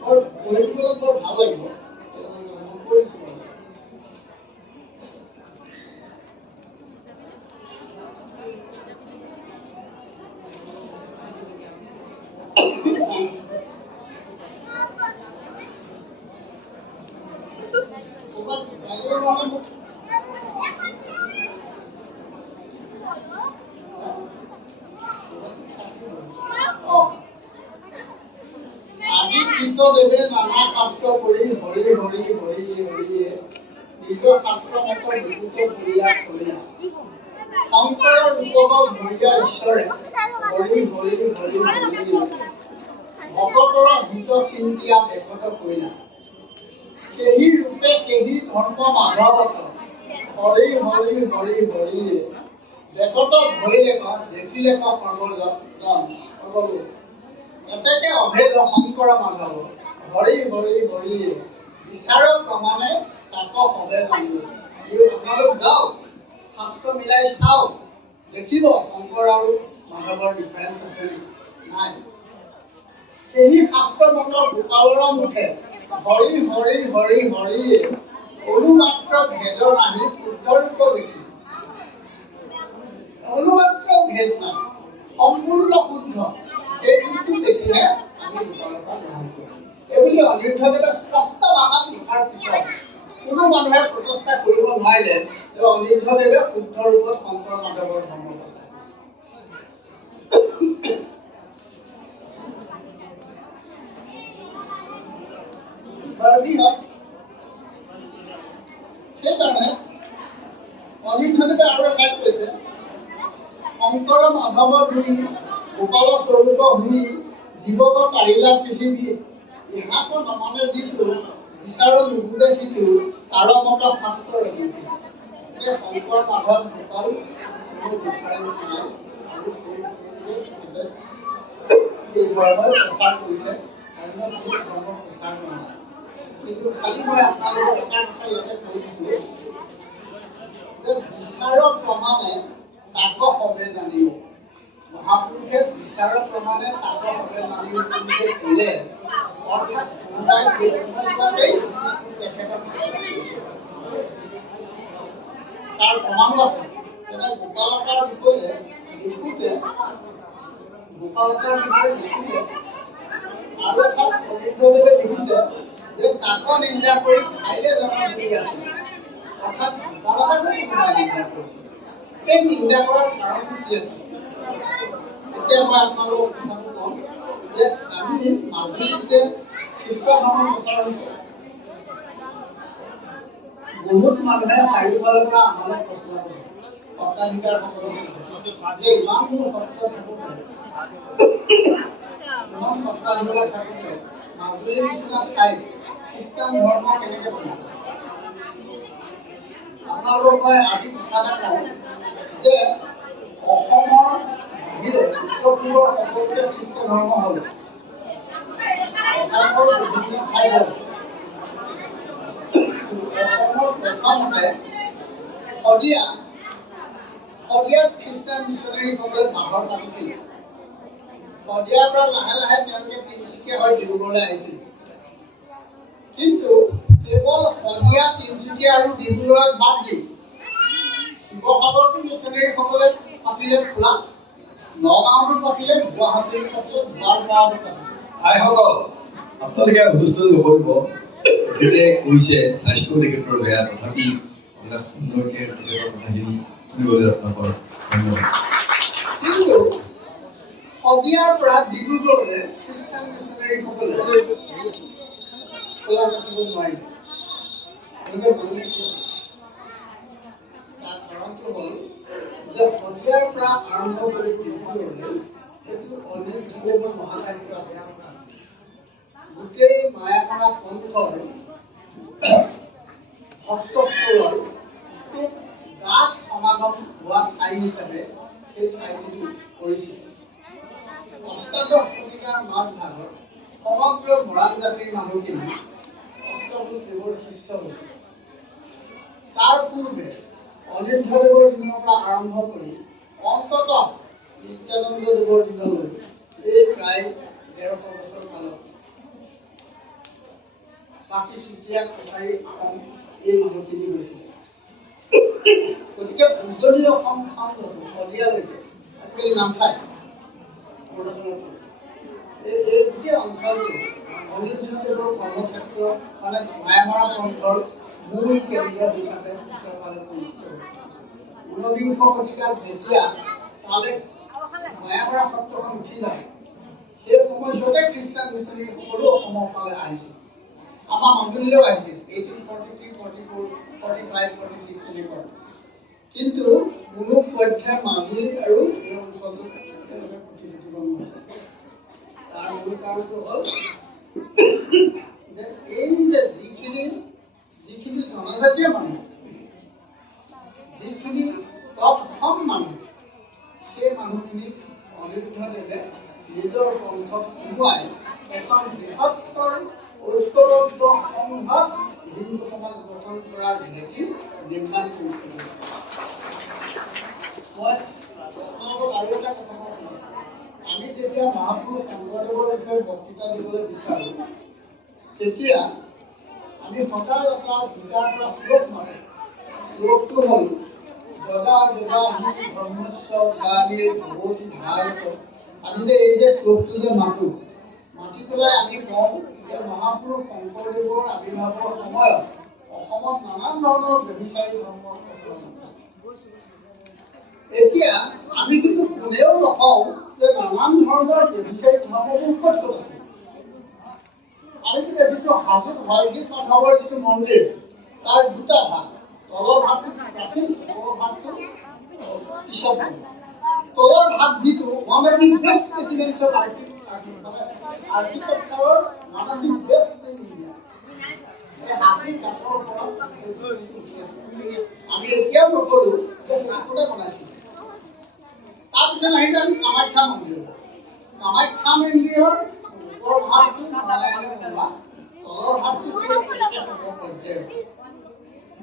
মই পঢ়িবলৈ বৰ ভাল লাগিব দেৱে নানা শাস্ত্ৰ কৰি হৰি হৰি হৰি হৰিয়ে নিজৰ শাস্ত্ৰ মত বিভূত কৰিয়া কৰিলা শংকৰৰ ৰূপক ধৰিয়া ঈশ্বৰে হৰি হৰি হৰি হৰিয়ে ভকতৰ হিত চিন্তিয়া বেকত কৰিলা সেই ৰূপে সেই ধৰ্ম মাধৱত হৰি হৰি হৰি হৰিয়ে বেকত ভৰিলে দেখিলে সৰ্বজন সকলো এতেকে অভেদ শংকৰ মাধৱ হৰি হৰি হৰিয়ে বিচাৰৰ প্ৰমাণে তাক সবে জানিব আপোনালোক যাওক শাস্ত্ৰ মিলাই চাওক দেখিব শংকৰ আৰু মাধৱৰ ডিফাৰেঞ্চ আছে নাই সেই শাস্ত্ৰ মত গোপালৰ মুখে হৰি হৰি হৰি হৰিয়ে অনুমাত্ৰ ভেদ নাহি শুদ্ধ ৰূপ লিখি অনুমাত্ৰ ভেদ নাই সম্পূৰ্ণ শুদ্ধ সেই ৰূপটো দেখিলে আমি গোপালৰ পৰা গ্ৰহণ কৰিম এইবুলি অনিৰুদ্ধদেৱে স্পষ্ট ভাষাত লিখাৰ পিছত কোনো মানুহে প্ৰচেষ্টা কৰিব নোৱাৰিলে যে অনিৰুদ্ধদেৱে শুদ্ধ ৰূপত শংকৰ মাধৱৰ ধৰ্ম প্ৰচাৰ কৰিছে সেইকাৰণে অনিৰুদ্ধদেৱে আৰু এঠাইত কৈছে শংকৰ মাধৱ ধুই গোপাল স্বৰূপ হুই জীৱক পাৰিলা পৃথিৱী ইহাক নমানে যিটো বিচাৰ নুবুজে সিটো তাৰ মত শাস্ত্ৰ ৰাখিছে শংকৰ মাধৱ গোপাল কোনো ডিফাৰেঞ্চ নাই আৰু সেই ধৰ্মৰ প্ৰচাৰ কৰিছে অন্য কোনো ধৰ্মৰ প্ৰচাৰ কৰা নাই কিন্তু খালি মই আপোনালোকক এটা কথা ইয়াতে কৈ দিছোঁ যে বিচাৰ প্ৰমাণে তাক সবে জানিব মহাপুৰুষে বিচাৰৰ প্ৰমাণে তাক সবে জানিব বুলি ক'লে অৰ্থাৎ কোনোবাই নোচোৱাতেই তেখেতক তাৰ প্ৰমাণো আছে যেনে গোপালকৰ বিষয়ে লিখোঁতে আৰু এঠাইত অনিৰুদ্ধদেৱে লিখিছে যে তাক নিন্দা কৰি খাইলে জনা ধৰি আছে অৰ্থাৎ গোপালককো কোনোবাই নিন্দা কৰিছে এই নিন্দা কৰাৰ কাৰণটো কি আছে এতিয়া মই আপোনালোকক কথাটো ক'ম যে আমি মাজুলীত যে খ্ৰীষ্ট ধৰ্ম প্ৰচাৰ হৈছে বহুত মানুহে চাৰিওফালৰ পৰা আমালৈ প্ৰশ্ন কৰে সত্ৰাধিকাৰসকলক যে ইমানবোৰ সত্ৰ থাকোঁতে ইমান সত্ৰাধিকাৰ থাকোঁতে মাজুলীৰ নিচিনা ঠাইত খ্ৰীষ্টান ধৰ্ম কেনেকৈ বনাব আপোনালোকক মই আজি কথা এটা কওঁ যে অসমৰ বাহিৰে উত্তৰ পূবৰ সকলোতে খ্ৰীষ্ট ধৰ্ম হ'ল অসমৰ বিভিন্ন ঠাইত অসমৰ প্ৰথমতে শদিয়াত খ্ৰীষ্টান মিছনেৰীসকলে বাহৰ পাতিছিল শদিয়াৰ পৰা লাহে লাহে তেওঁলোকে তিনিচুকীয়া হৈ ডিব্ৰুগড়লৈ আহিছিল কিন্তু কেৱল শদিয়া তিনিচুকীয়া আৰু ডিব্ৰুগড়ত বাদ দি শিৱসাগৰতো মিছনেৰীসকলে পাতিলে খোলা নগাঁৱতো পাতিলে গুৱাহাটীতো পাতিলে গোৱালপাৰাতো পাতিলে ভাইসকল আপোনালোকে হুলস্থুল নকৰিব তেখেতে কৈছে স্বাস্থ্য তেখেতৰ বেয়া তথাপি আপোনাক সুন্দৰকৈ তেখেতৰ কথাখিনি শুনিবলৈ যত্ন কৰক। ধন্যবাদ। কিন্তু শদিয়াৰ পৰা ডিব্ৰুগড়লৈ খ্ৰীষ্টান মিছনাৰীসকলে খোলা কাটিব নোৱাৰিলে। এনেকৈ জানে কিয়? তাৰ কাৰণটো হ'ল যে শদিয়াৰ পৰা আৰম্ভ কৰি ডিব্ৰুগড়লৈ সেইটো অনিৰুদ্ধদেৱৰ মহাকাব্য আছে। গোটেই মায়াপাৰা পন্থৰ ভক্তসকলৰ খুব গাঁত সমাগম হোৱা ঠাই হিচাপে সেই ঠাইখিনি পৰিচিত। অষ্টাদশ শতিকাৰ মাজভাগত সমগ্ৰ মৰাণ জাতিৰ মানুহখিনি অষ্টাদশ দেৱৰ শিষ্য হৈছিল। তাৰ পূৰ্বে অনিৰুদ্ধদেৱৰ দিনৰ পৰা আৰম্ভ কৰি অন্ততঃ নিত্যানন্দ দেৱৰ দিনলৈ এই প্ৰায় ১৩০০ বছৰ কালত বাকী চুতীয়া কছাৰী অসম এই মানুহখিনি গৈছিল। গতিকে উজনি অসম খণ্ডটো শদিয়ালৈকে আজিকালি নামচাই এই গোটেই অঞ্চলটো অনিৰুদ্ধদেৱৰ কৰ্মক্ষেত্ৰ মানে মায়ামৰা পন্থৰ মূল কেন্দ্ৰ হিচাপে পিছৰফালে পৰিচিত হৈছে। ঊনবিংশ শতিকাত যেতিয়া তালৈ মায়ামৰা সত্ৰখন উঠি যায়, সেই সময়ছোৱাতে খ্ৰীষ্টান মিছনাৰীসকলো অসমৰ ফালে আহিছিল। আমাৰ মাজুলীলৈও আহিছিল 1843, 44, 45, 46 এনেকুৱা। কিন্তু মুলুক পৰ্যায়ৰ মাজুলী আৰু এই অঞ্চলটোত তেওঁলোকে পুথি লিখিব নোৱাৰে। তাৰ মূল কাৰণটো হ'ল যে এই যে যিখিনি জনজাতীয় মানুহ, যিখিনি তৎসম মানুহ, সেই মানুহখিনিক অনিৰুদ্ধদেৱে নিজৰ পন্থক সোমোৱাই এখন বৃহত্তৰ ঐক্যবদ্ধ সংঘত হিন্দু সমাজ গঠন কৰাৰ ভেটি নিৰ্মাণ কৰিছিল। মই আপোনালোকক আৰু এটা কথা কওঁ, আমি যেতিয়া মহাপুৰুষ শংকৰদেৱৰ বিষয়ে বক্তৃতা দিবলৈ বিচাৰোঁ, তেতিয়া আমি সদায় এটা গীতাৰ পৰা শ্লোক মাৰোঁ। শ্লোকটো হ'ল যদা যদা হি ধৰ্মস্য গ্লানিৰ ভৱতি ভাৰত। আমি যে এই যে শ্লোকটো যে মাতি পেলাই আমি কওঁ যে মহাপুৰুষ শংকৰদেৱৰ আৱিৰ্ভাৱৰ সময়ত অসমত নানান ধৰণৰ ব্যৱসায়ী ধৰ্ম প্ৰচলন আছে। এতিয়া আমি কিন্তু কোনেও নকওঁ যে নানান ধৰণৰ ব্যৱসায়ী ধৰ্মবোৰ ক'ত আছে। আমি কিন্তু দেখিছোঁ হাজোত হৰগীত মাধৱৰ যিটো মন্দিৰ, তাৰ দুটা ভাগ, তলৰ ভাগটো প্ৰাচীন, ওপৰৰ ভাগটো পিছত। তলৰ ভাগ যিটো one of the best residential আৰ্কিটেক্সাৰৰ one of the best in India. এই হাতীৰ কাঠৰ ওপৰত আমি এতিয়াও নকলোঁ যে সেইটো কোনে বনাইছিল। তাৰপিছত আহিলে আমি কামাখ্যা মন্দিৰ। কামাখ্যা মন্দিৰৰ ওপৰৰ ভাগটো নাৰায়ণে বনোৱা, তলৰ ভাগটো পৰ্যায়ৰ।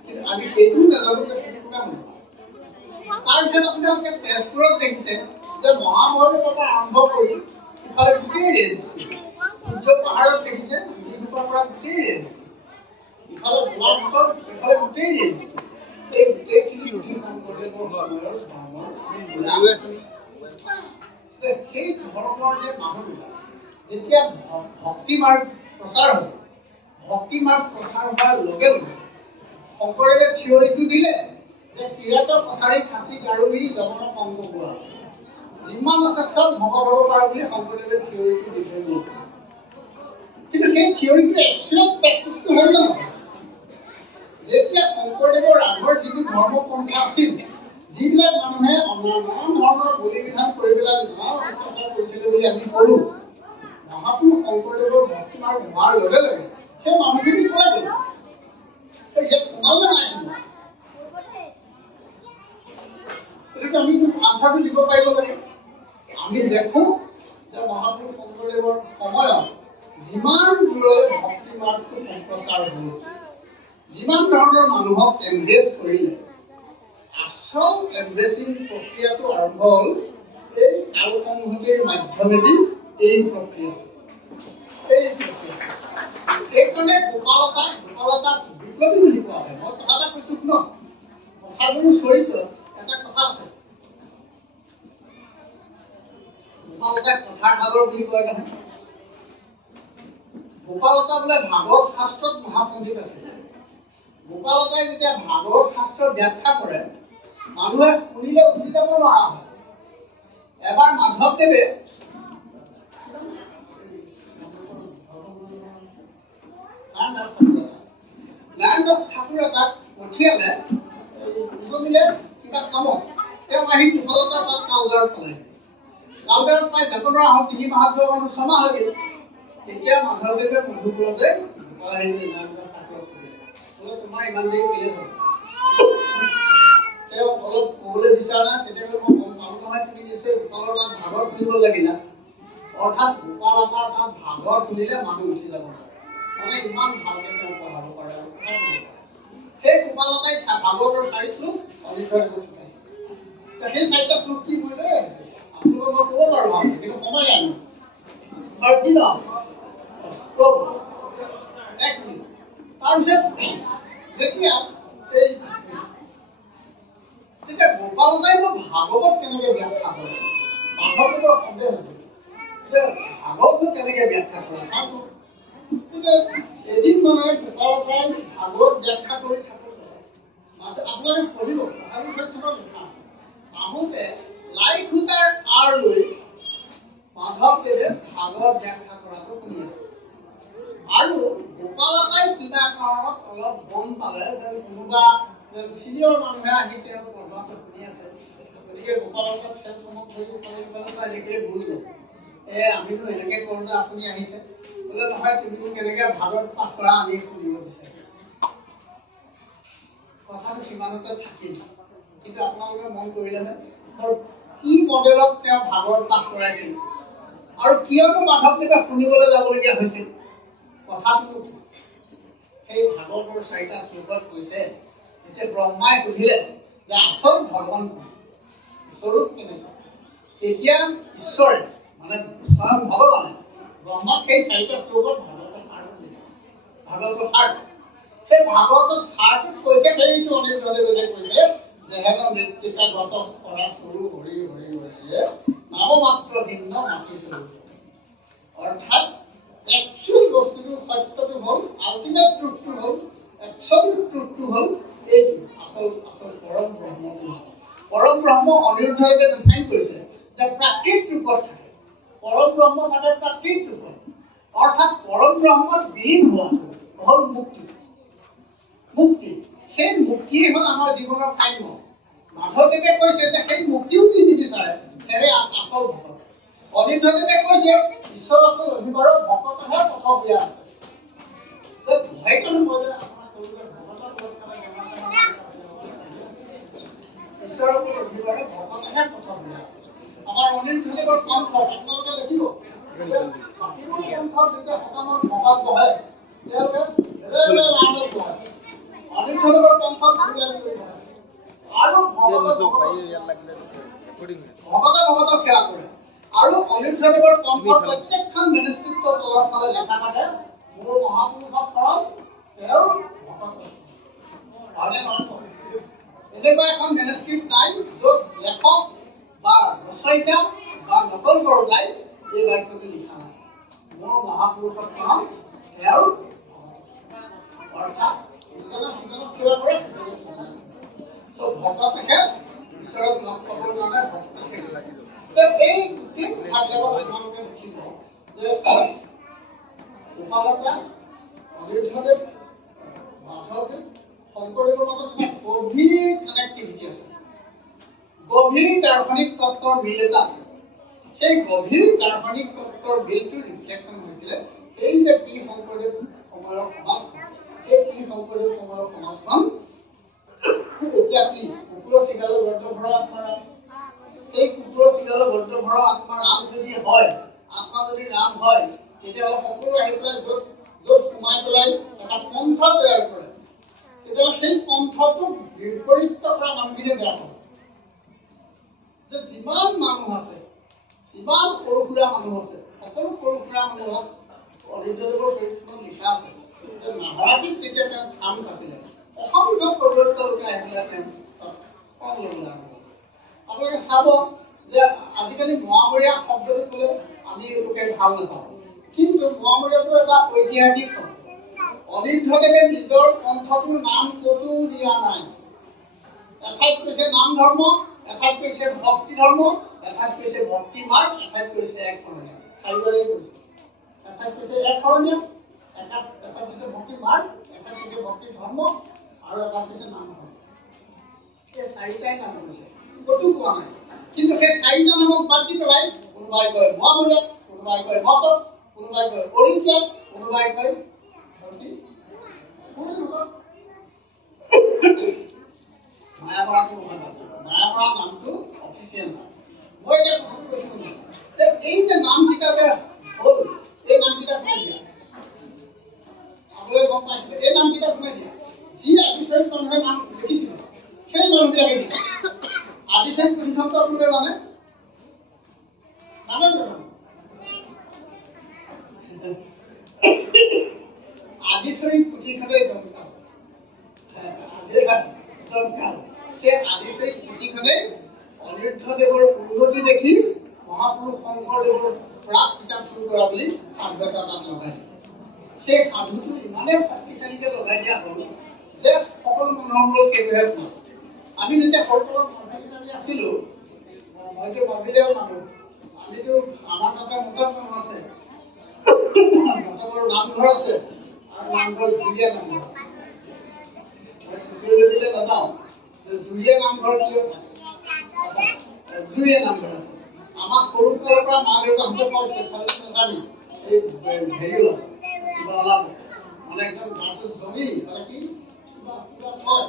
কিন্তু আমি সেইটো নাজানো যে সেইটো কোনে বনোৱা। তাৰপিছত আপোনালোকে তেজপুৰত দেখিছে যে মহাভৈৰৱৰ পৰা আৰম্ভ কৰি ইফালে গোটেই ৰেঞ্জ, সূৰ্য পাহাৰত দেখিছে দুদিনৰপৰা পৰা গোটেই ৰেঞ্জ, ইফালে গোলাঘাটৰ ইফালে গোটেই ৰেঞ্জ। এই গোটেইখিনি শংকৰদেৱৰ সময়ৰ ধৰ্মৰ সেই ধৰ্মৰ যে মানুহবিলাক যেতিয়া ভক্তি মাৰ্গ প্ৰচাৰ হ'ল, ভক্তি মাৰ্গ প্ৰচাৰ হোৱাৰ লগে লগে শংকৰদেৱে থিয়ৰিটো দিলে যে কিৰাত কছাৰী খাচী গাৰোবিৰি যৱন সংগ গোৱা যিমান আছে চব ভকত হ'ব পাৰে বুলি শংকৰদেৱে থিয়ৰিটো দি থৈ গ'ল। কিন্তু সেই থিয়ৰিটো একচুৱেলি প্ৰেক্টিচ নহ'ল নহয়। যেতিয়া শংকৰদেৱৰ আগৰ যিটো ধৰ্মপন্থা আছিল, যিবিলাক মানুহে নানান ধৰণৰ বলি বিধান কৰি পেলাই নানান অত্যাচাৰ কৰিছিলে বুলি আমি ক'লোঁ, মহাপুৰুষ শংকৰদেৱৰ ভক্তি মাৰ্গ হোৱাৰ লগে লগে সেই মানুহখিনি পলাই গ'ল। ইয়াত সোমালে নাই সোমোৱা। গতিকে আমি আনচাৰটো দিব পাৰিব লাগে। আমি দেখোঁ যে মহাপুৰুষ শংকৰদেৱৰ সময়ত যিমান দূৰলৈ ভক্তি মাৰ্গটো সম্প্ৰচাৰ হ'ল, যিমান ধৰণৰ মানুহক এমব্ৰেছ কৰিলে, আচল এমব্ৰেছিং প্ৰক্ৰিয়াটো আৰম্ভ হ'ল এই কাল সংহতিৰ মাধ্যমেদি। এই প্ৰক্ৰিয়া সেইকাৰণে গোপালতাক বিপ্লৱী বুলি কোৱা হয়। মই কথা এটা কৈছোঁ শুনক, কথাগুৰু চৰিত্ৰত এটা কথা আছে, গোপালতাক কথাৰ সাগৰ বুলি কয় নহয়। গোপালতা বোলে ভাগৱত শাস্ত্ৰত মহাপণ্ডিত আছে। গোপালতাই যেতিয়া ভাগৱত শাস্ত্ৰৰ ব্যাখ্যা কৰে, মানুহে শুনিলে উঠি যাব নোৱাৰা হয়। এবাৰ মাধৱদেৱে নাৰায়ণ দাস ঠাকুৰ এটাক পঠিয়ালে উজনিলে কিবা কামত। তেওঁ আহি গোপালতাৰ তাত কালদাৰত পালে। কালদাৰত পাই যাব নোৱাৰা হ'ল, 3 মাহত মানুহ 6 মাহ লাগিল। তেতিয়া মাধৱদেৱে মধুপুৰতে নাৰায়ণ দাস ঠাকুৰক সুধিলে, তোমাৰ ইমান দেৰি কেলে হ'ল? তেওঁ অলপ ক'বলৈ বিচৰা নাই। তেতিয়া মই গম পালোঁ নহয়, তুমি নিশ্চয় গোপালৰ তাত ভাগৱত শুনিব লাগিলা। অৰ্থাৎ গোপালতাৰ তাত ভাগৱত শুনিলে মানুহ উঠি যাব পাৰে, মানে ইমান ভালকে তেওঁ পঢ়াব পাৰে আৰু কথা ক'ব পাৰে। সেই গোপালতাই ভাগৱতৰ 4 শ্লোক অনিৰুদ্ধদেৱক শিকাইছে। সেই 4টা শ্লোক কি মই লৈ আহিছোঁ, আপোনালোকক মই ক'ব পাৰোঁ ভালকে, কিন্তু সময় নাই আৰু কি নহওক ৰ'ব এক মিনিট। তাৰপিছত যেতিয়া গোপালতাই ভাগৱত কেনেকৈ ব্যাখ্যা কৰে, মাধৱদেৱৰ সন্দেহ হ'ল যে ভাগৱতটো কেনেকৈ ব্যাখ্যা কৰে চাওঁচোন। এদিন মানে গোপালতাই ভাগৱত ব্যাখ্যা কৰি থাকোঁতে আপোনালোকে পঢ়িব, কথাটো লিখা আছে। আহোঁতে লাই খুঁটাৰ আঁৰ লৈ মাধৱদেৱে ভাগৱত ব্যাখ্যা কৰাটো শুনি আছে। আৰু গোপালতাই কিবা কাৰণত অলপ গম পালে যে কোনোবা চিনিয়ৰ মানুহে আহি তেওঁ পঢ়োৱাটো শুনি আছে। গতিকে গোপালতাই খেল চমক ধৰি চাই দেখিলে ঘূৰি যায়। আমিনো এনেকৈ কৰোঁতে আপুনি আহিছে বোলে, নহয় তুমিনো কেনেকৈ ভাগৱত পাঠ কৰা আমি শুনিব বিচাৰিম। কথাটো সিমানতে থাকিল। কিন্তু আপোনালোকে মন কৰিলেনে কি মডেলত তেওঁ ভাগৱত পাঠ কৰাইছিল আৰু কিয়নো মাধৱদেৱে শুনিবলৈ যাবলগীয়া হৈছিল? কথাটো সেই ভাগৱতৰ 4টা শ্লোকত কৈছে, যেতিয়া ব্ৰহ্মাই সুধিলে যে আচল ভগৱান কোন, স্বৰূপ কেনেকুৱা, তেতিয়া ঈশ্বৰে মানে স্বয়ং ভগৱানে ব্ৰহ্মাক সেই 4টা শ্লোকত ভাগৱতৰ সাৰ সেই ভাগৱতৰ সাৰটোত কৈছে, সেইটো অনিৰুদ্ধদেৱে যে কৈছে যেহেন মৃত্তিকা গত কৰা স্বৰূ হৰি হৰি হৰিয়ে নামমাত্ৰ ভিন্ন মাটি স্বৰূপ। অৰ্থাৎ একচুৱেল বস্তুটো সত্যটো হ'ল, আল্টিমেট ট্ৰুথটো হ'ল, এবছলিউট ট্ৰুথটো হ'ল এইটো আচল পৰম ব্ৰহ্মটো। পৰম ব্ৰহ্ম অনিৰুদ্ধদেৱে ডিফাইন কৰিছে যে প্ৰাকৃত ৰূপত থাকে। পৰম ব্ৰহ্ম থাকে প্ৰাকৃত ৰূপত। অৰ্থাৎ পৰম ব্ৰহ্মত বিলীন হোৱাটো হ'ল মুক্তি। মুক্তি, সেই মুক্তিয়ে হ'ল আমাৰ জীৱনৰ কাম্য। মাধৱদেৱে কৈছে যে সেই মুক্তিও কি নিবিচাৰে, সেয়ে আচল ভকত। অনিৰুদ্ধদেৱে কৈছে ঈশ্বৰতকৈ অধিকাৰৰ ভকতহে পথ বিয়া আছে। যে ভয় কাৰণে মই যে আপোনাক ক'লো যে ভকতৰ ঈশ্বৰতকৈ অধিকাৰৰ ভকতহে পথ বিয়া আছে। আমাৰ অনিৰুদ্ধদেৱৰ পন্থত আপোনালোকে দেখিব যে বাকীবোৰ পন্থত যেতিয়া সকামত ভকত বহে তেওঁলোকে লাইনত বহে, অনিৰুদ্ধদেৱৰ পন্থত পূজা কৰি বহে আৰু ভকতে সেৱা কৰে। আৰু অনিৰুদ্ধদেৱৰ পন্থৰ প্ৰত্যেকখন মেনুস্ক্ৰিপ্টৰ তলৰ ফালে লেখা থাকে মোৰ মহাপুৰুষক শৰণ, তেওঁৰ ভকত। এনেকুৱা এখন মেনুস্ক্ৰিপ্ট নাই য'ত লেখক বা ৰচয়িতা বা নকল কৰোঁতাই এই বাক্যটো লিখা নাই, মোৰ মহাপুৰুষক শৰণ, তেওঁৰ অৰ্থাৎ ইজনক সিজনক সেৱা কৰে। ভকতহে ঈশ্বৰক লগ পাবৰ কাৰণে ভক্ত লাগে। এই গোটেই কথাবিলাকত আপোনালোকে দেখিব যে গোপালতা, অনিৰুদ্ধদেৱ, মাধৱদেৱ, শংকৰদেৱৰ মাজত গভীৰ কানেক্টিভিটি আছে, গভীৰ দাৰ্শনিক তত্ত্বৰ মিল এটা আছে। সেই গভীৰ দাৰ্শনিক তত্ত্বৰ মিলটোৰ ৰিফ্লেকশ্যন হৈছিলে এই যে পি শংকৰদেৱ সময়ৰ সমাজখন। এই পি শংকৰদেৱ সময়ৰ সমাজখন এতিয়া কি কুকুৰৰ চিগালৰ গৰ্দ ভৰা আত্মাৰ আম। এই কুকুৰৰ চিগালৰ গৰ্দ ভৰা আত্মাৰ আম যদি হয়, আত্মা যদি ৰাম হয়, তেতিয়াহ'লে সকলো আহি পেলাই য'ত সোমাই পেলাই এটা পন্থ তৈয়াৰ কৰে, তেতিয়াহ'লে সেই পন্থটোক বিপৰীত কৰা মানুহখিনিয়ে বেয়া পাব। যে যিমান মানুহ আছে, ইমান সৰু সুৰা মানুহ আছে, সকলো সৰু সুৰা মানুহক অনিৰুদ্ধদেৱৰ চৰিত্ৰখন লিখা আছে যে নাহৰাতিত যেতিয়া তেওঁ ধান কাটিলে অসংখ্য প্ৰদত্ত লোকে আহি পেলাই তেওঁ কম ল'বলৈ আৰম্ভ কৰিলে। আপোনালোকে চাব যে আজিকালি মোৱামৰীয়া শব্দটো ক'লে আমি লোকে ভাল নাপাওঁ, কিন্তু মোৱামৰীয়াটো এটা ঐতিহাসিক শব্দ। অনিৰুদ্ধদেৱে নিজৰ পন্থটোৰ নাম ক'তো দিয়া নাই। এঠাইত কৈছে নাম ধৰ্ম, এঠাইত কৈছে ভক্তি ধৰ্ম, এঠাইত কৈছে ভক্তি মাৰ্গ, এঠাইত কৈছে এক শৰণীয়া। চাৰিবাৰেই কৈছে। এঠাইত কৈছে এক শৰণীয়া, এঠাইত কৈছে ভক্তি মাৰ্গ, এঠাইত কৈছে ভক্তি ধৰ্ম, আৰু এঠাইত কৈছে নাম ধৰ্ম। এই চাৰিটাই নাম কৈছে, ক'তো কোৱা নাই। কিন্তু সেই চাৰিটা নামক বাদ দি পেলাই কোনোবাই কয় মহামূল্য, কোনোবাই কয় ভকত, কোনোবাই কয় অৰিত্য, কোনোবাই কয় ভক্তি। মায়ামৰাটো নহয়, মায়ামৰা নামটো অফিচিয়েল নাম। মই এতিয়া কথাটো কৈছো যে এই যে নামকেইটা যে হ'ল, এই নামকেইটা কোনে দিয়া? আপোনালোকে গম পাইছিলে এই নামকেইটা কোনে দিয়া? যি আদিচৰিত মানুহে নাম লিখিছিল সেই মানুহবিলাকে দিয়া। আদিচৰিত পুথিখনটো আপোনালোকে জানে? আদিচৰিত পুথিখনেই জন্মকাল। সেই আদিচৰিত পুথিখনেই অনিৰুদ্ধদেৱৰ উন্নতি দেখি মহাপুৰুষ শংকৰদেৱৰ প্ৰাক কিতাপ শুৰু কৰা বুলি সাধু এটা তাত লগাই। সেই সাধুটো ইমানেই শক্তিশালীকৈ লগাই দিয়া হ'ল যে সকলো মানুহৰ মূৰত সেইটোহে শুনা। আমি যেতিয়া সৰুকালত আমি আছিলোঁ, মইতো ভাবিলেও মানুহ, আমিতো আমাৰ তাতে মঠত মানুহ আছে, মঠৰ নামঘৰ আছে, আৰু নামঘৰ জুলীয়া নামঘৰ আছে। মই ছচিয়লজিলৈ নাযাওঁ যে জুলীয়া নামঘৰ কিয় থাকে, জুলীয়া নামঘৰ আছে। আমাক সৰু কালৰ পৰা মা দেউতাহঁতে কয় সেইফালে নাজানি এই হেৰি ওলাব, কিবা ওলাব, মানে একদম গাটো জমি মানে কি কিবা কিবা কয়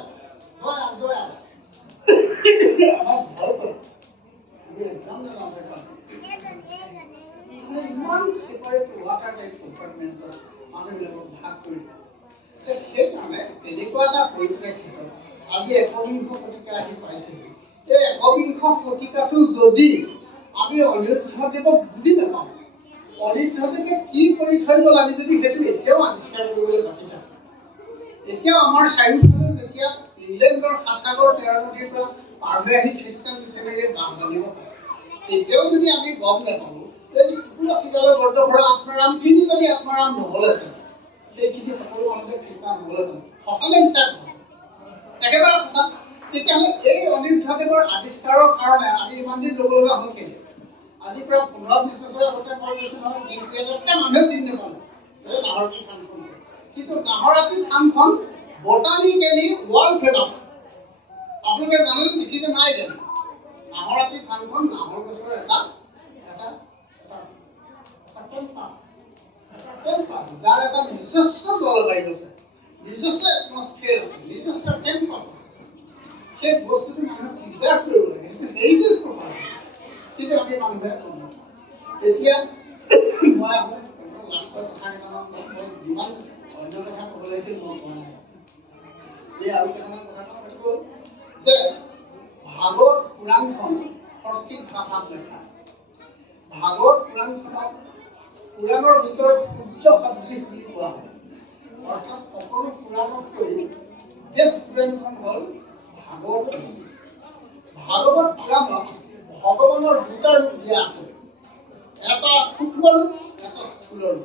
আমাক ভয় কৰে। আমি একদম নাজানো মানে ইমান ছেপাৰেট ৱাটাৰ টাইপ কম্পাৰ্টমেণ্টত মানুহবিলাকক ভাগ কৰি দিয়ে। সেইকাৰণে তেনেকুৱা এটা পৰিপ্ৰেক্ষিতত আজি একবিংশ শতিকা আহি পাইছেহি। এই একবিংশ শতিকাটো যদি আমি অনিৰুদ্ধদেৱক বুজি নাপাওঁ, অনিৰুদ্ধদেৱে কি কৰি থৈ গ'ল আমি যদি সেইটো এতিয়াও আৱিষ্কাৰ কৰিবলৈ বাকী থাকোঁ, এতিয়াও আমাৰ চাৰিওফালে যেতিয়া ইংলেণ্ডৰ সাতসাগৰ তেৰ নদীৰ পৰা পাৰ হৈ আহি খ্ৰীষ্টান মিছনেৰীয়ে বাস বান্ধিব পাৰে, তেতিয়াও যদি আমি গম নাপাওঁ এই কুকুৰা চিগালৰ বৰ্ধভৰা আত্মাৰাম খিনি যদি আত্মাৰাম নহ'লেহেঁতেন, সেইখিনি সকলো মানুহে খ্ৰীষ্টান হ'লেহেঁতেন। সঁচানে মিছা? একেবাৰে সঁচা। তেতিয়াহ'লে এই অনিৰুদ্ধদেৱৰ আৱিষ্কাৰৰ কাৰণে আমি ইমান দিন ৰ'ব লগা হ'ল কেলে? আজি প্ৰায় 15-20 বছৰ আগতে মই কৈছোঁ নহয়, এটা মানুহে চিনি নাপালোঁ এই নাহৰতী থানখন। কিন্তু নাহৰতী থানখন বটানিকেলি ৱৰ্ল্ড ফেমাছ। আপোনালোকে জানেনে? বেছিকে নাই জানো? নাহৰতী থানখন নাহৰ গছৰ এটা যাৰ এটা নিজস্ব জলবায়ু আছে, নিজস্ব এটমস্ফিয়াৰ আছে, নিজস্ব কেম্পাছ আছে। সেই বস্তুটো মানুহে প্ৰিজাৰ্ভ কৰিব লাগে, সেইটো হেৰিটেজ প্ৰপাৰ্টি। কিন্তু আমি মানুহে এতিয়া মই আপোনাক লাষ্টৰ কথা কেইটামান মই যিমান অন্য কথা ক'ব লাগিছিল মই কোৱা নাই। এই আৰু কেইটামান কথা পাতিব যে ভাগৱত পুৰাণখন সংস্কৃত ভাষাত লেখা। ভাগৱত পুৰাণখনক পুৰাণৰ ভিতৰত সূৰ্য সদৃশ বুলি কোৱা হয়। অৰ্থাৎ সকলো পুৰাণতকৈ বেষ্ট পুৰাণখন হ'ল ভাগৱত পুৰাণ। ভাগৱত পুৰাণত ভগৱানৰ দুটা ৰূপ দিয়া আছে, এটা সূক্ষ্ম ৰূপ, এটা স্থূল ৰূপ।